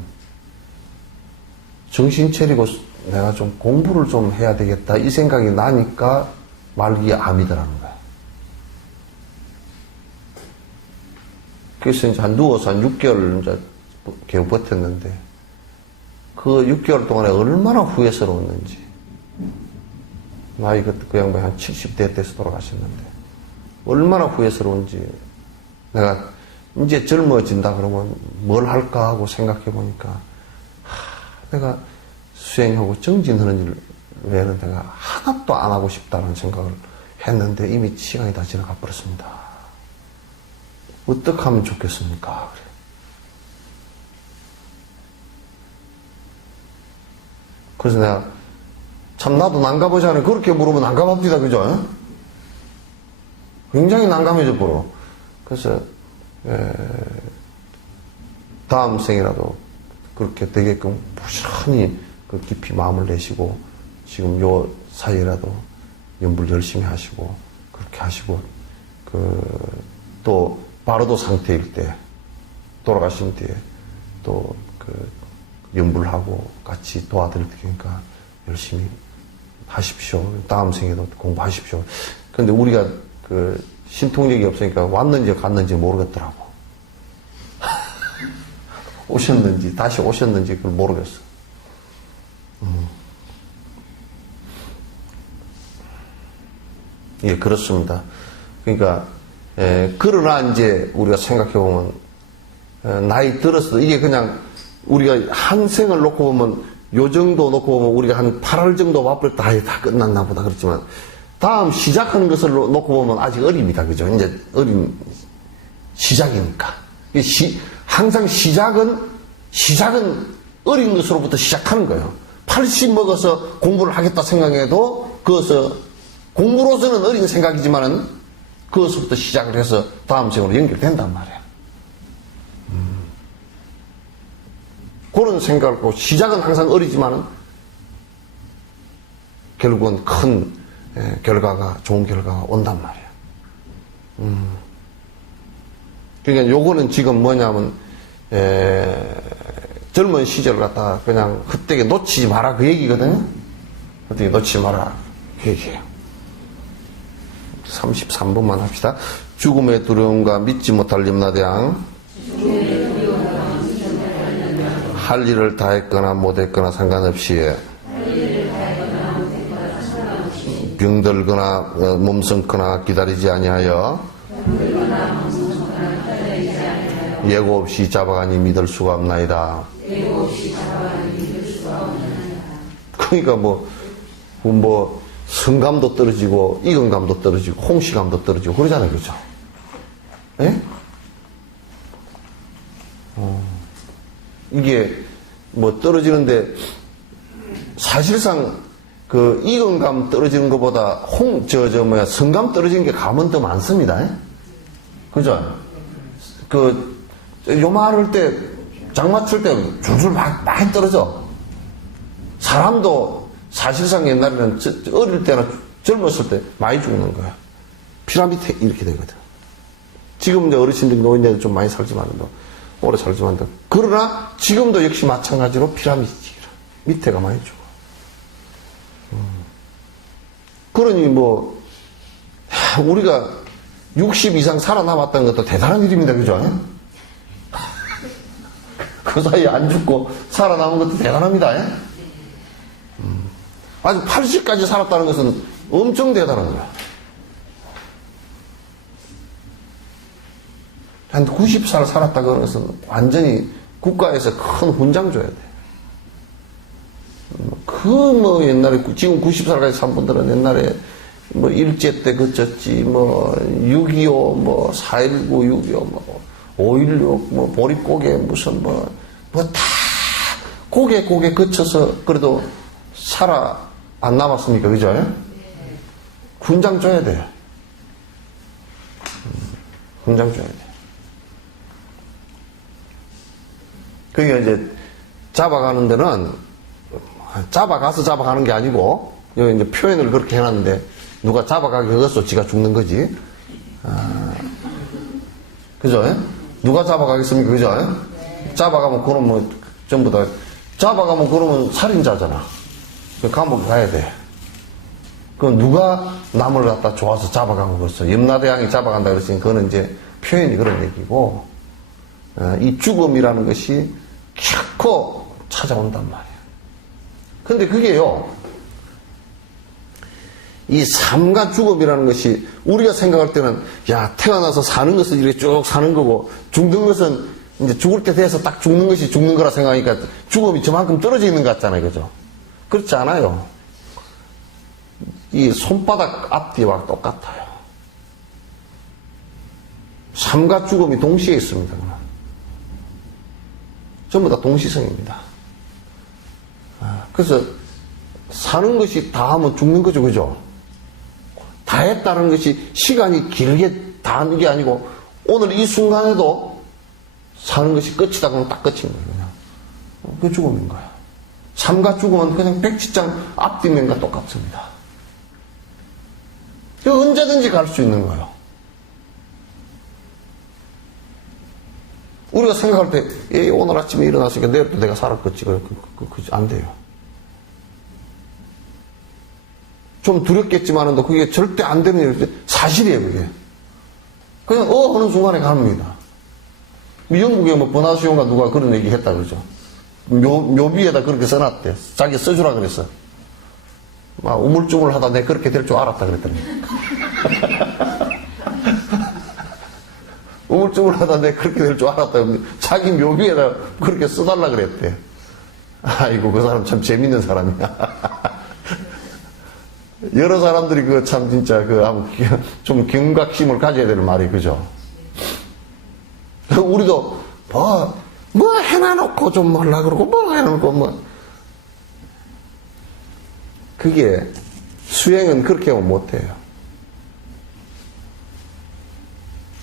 정신 차리고 내가 좀 공부를 좀 해야 되겠다 이 생각이 나니까 말기에 암이더라는 거야. 그래서 이제 누워서 한 6개월 이제 겨우 버텼는데 그 6개월 동안에 얼마나 후회스러웠는지. 나이 그 양반이 한 70대 때서 돌아가셨는데 얼마나 후회스러운지. 내가 이제 젊어진다 그러면 뭘 할까 하고 생각해 보니까 내가 수행하고 정진하는 일 외에는 내가 하나도 안 하고 싶다는 생각을 했는데 이미 시간이 다 지나가 버렸습니다. 어떻게 하면 좋겠습니까? 그래. 그래서 내가 참 나도 난감하잖아요. 그렇게 물으면 난감합니다. 그죠? 굉장히 난감해져 버려. 그래서 다음 생이라도 그렇게 되게끔 부지런히 그 깊이 마음을 내시고 지금 요 사이에라도 연불 열심히 하시고 그렇게 하시고 또 바로도 상태일 때 돌아가신 뒤에 또 연불 하고 같이 도와드릴 테니까 열심히 하십시오. 다음 생에도 공부하십시오. 근데 우리가 신통력이 없으니까 왔는지 갔는지 모르겠더라고. 오셨는지 다시 오셨는지 그걸 모르겠어. 예, 그렇습니다. 그러니까 그러나 이제 우리가 생각해 보면 나이 들었어도 이게 그냥 우리가 한 생을 놓고 보면 요 정도 놓고 보면 우리가 한 8월 정도 바쁠 때 다 끝났나 보다 그렇지만 다음 시작하는 것을 놓고 보면 아직 어립니다. 그죠? 이제 어린 시작이니까. 항상 시작은 어린 것으로부터 시작하는 거예요. 80 먹어서 공부를 하겠다 생각해도 그것을 공부로서는 어린 생각이지만은 그것부터 시작을 해서 다음 생으로 연결된단 말이에요. 그런 생각을 하고 시작은 항상 어리지만은 결국은 큰 결과가 좋은 결과가 온단 말이에요. 그러니까 요거는 지금 뭐냐면 젊은 시절을 갖다가 그냥 헛되게 놓치지 마라 그 얘기거든요. 헛되게 놓치지 마라 그 얘기예요. 33번만 합시다. 죽음의 두려움과 믿지 못할 염라대왕 할 일을 다했거나 못했거나 상관없이 병들거나 몸성거나 기다리지 아니하여 예고 없이 잡아가니 믿을 수가 없나이다. 그러니까 뭐 성감도 떨어지고 익은감도 떨어지고 홍시감도 떨어지고 그러잖아요. 그죠? 예? 이게 뭐 떨어지는데 사실상 익은감 떨어지는 것보다 성감 떨어지는 게 감은 더 많습니다. 예? 그죠? 요만할 때 장마칠 때 줄줄 많이 떨어져. 사람도 사실상 옛날에는 어릴 때나 젊었을 때 많이 죽는 거야. 피라미드 이렇게 되거든. 지금 이제 어르신들 노인네들 좀 많이 살지만 오래 살지만 그러나 지금도 역시 마찬가지로 피라미드 밑에가 많이 죽어. 그러니 우리가 60 이상 살아남았다는 것도 대단한 일입니다. 그죠? 그 사이에 안 죽고 살아남은 것도 대단합니다. 아주 80까지 살았다는 것은 엄청 대단한 거야. 한 90살 살았다 그런 것은 완전히 국가에서 큰 훈장 줘야 돼. 옛날에, 지금 90살까지 산 분들은 옛날에 일제 때 그쳤지, 6.25, 4.19, 6.25, 5.16, 보릿고개, 무슨 다 고개 거쳐서 그래도 안 남았습니까? 그죠? 훈장 줘야 돼. 훈장 줘야 돼. 그게 이제 잡아가는 데는 잡아가서 잡아가는 게 아니고 여기 이제 표현을 그렇게 해놨는데 누가 잡아가게 해서 지가 죽는 거지. 그죠? 누가 잡아가겠습니까? 그죠? 잡아가면 그러면 전부 다 잡아가면 그러면 살인자잖아. 감옥에 가야 돼. 그럼 누가 남을 갖다 좋아서 잡아간 거겠어? 염라대왕이 잡아간다 그랬으니 그거는 이제 표현이 그런 얘기고 이 죽음이라는 것이 결코 찾아온단 말이야. 근데 그게요, 이 삶과 죽음이라는 것이 우리가 생각할 때는 태어나서 사는 것은 이렇게 쭉 사는 거고 죽는 것은 이제 죽을 때 돼서 딱 죽는 것이 죽는 거라 생각하니까 죽음이 저만큼 떨어져 있는 것 같잖아요. 그죠? 그렇지 않아요. 이 손바닥 앞뒤와 똑같아요. 삶과 죽음이 동시에 있습니다. 전부 다 동시성입니다. 그래서 사는 것이 다 하면 죽는 거죠. 그죠? 다 했다는 것이 시간이 길게 다 하는 게 아니고 오늘 이 순간에도 사는 것이 끝이다 그러면 딱 끝인 거예요. 그냥. 그게 죽음인 거예요. 삶과 죽음은 그냥 백지장 앞뒤면과 똑같습니다. 언제든지 갈 수 있는 거예요. 우리가 생각할 때, 오늘 아침에 일어났으니까 내일 또 내가 살았겠지. 안 돼요. 좀 두렵겠지만은 그게 절대 안 되는 일이 사실이에요, 그게. 그냥, 하는 순간에 갑니다. 영국에 뭐, 버나시온가 누가 그런 얘기 했다 그러죠. 묘비에다 그렇게 써놨대. 자기 써주라 그랬어. 막 우물쭈물 하다 내가 그렇게 될 줄 알았다 그랬더니. 우물쭈물 하다 내가 그렇게 될 줄 알았다. 자기 묘비에다 그렇게 써달라 그랬대. 아이고, 그 사람 참 재밌는 사람이야. 여러 사람들이 참 진짜 좀 경각심을 가져야 되는 말이 그죠? 우리도 뭐 해놔놓고 좀 하려고 그러고 뭐 해놔놓고 그게 수행은 그렇게 하면 못해요.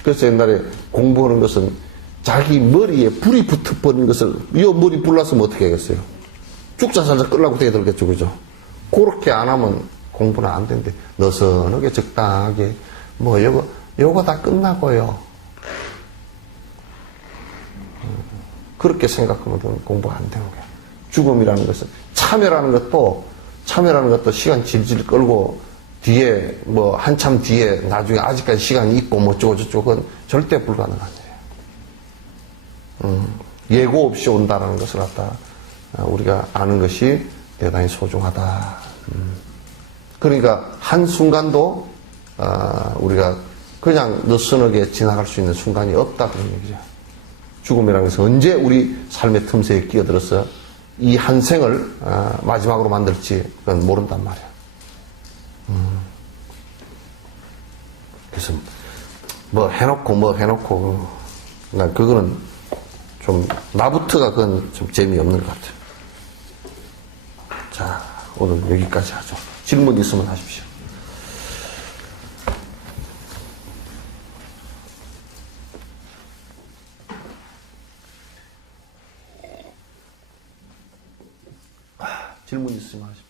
그래서 옛날에 공부하는 것은 자기 머리에 불이 붙어버린 것을 이 머리 불났으면 어떻게 하겠어요? 쭉자살자 끌라고 되겠죠, 그죠? 그렇게 안 하면 공부는 안 된대. 너선하게 적당하게 뭐 요거 다 끝나고요. 그렇게 생각하면 공부가 안 되는 거야. 죽음이라는 것은 참여라는 것도 시간 질질 끌고 뒤에 뭐 한참 뒤에 나중에 아직까지 시간이 있고 뭐 어쩌고저쩌고 절대 불가능한 일이에요. 예고 없이 온다라는 것을 갖다 우리가 아는 것이 대단히 소중하다. 그러니까 한순간도 우리가 그냥 느슨하게 지나갈 수 있는 순간이 없다 그런 얘기죠. 죽음이라는 것은 언제 우리 삶의 틈새에 끼어들어서 이 한 생을 마지막으로 만들지 그건 모른단 말이야. 그래서 뭐 해놓고 난 그거는 좀 나부터가 그건 좀 재미없는 것 같아요. 자, 오늘 여기까지 하죠. 질문 있으면 하십시오. 질문 있으면 하십시오.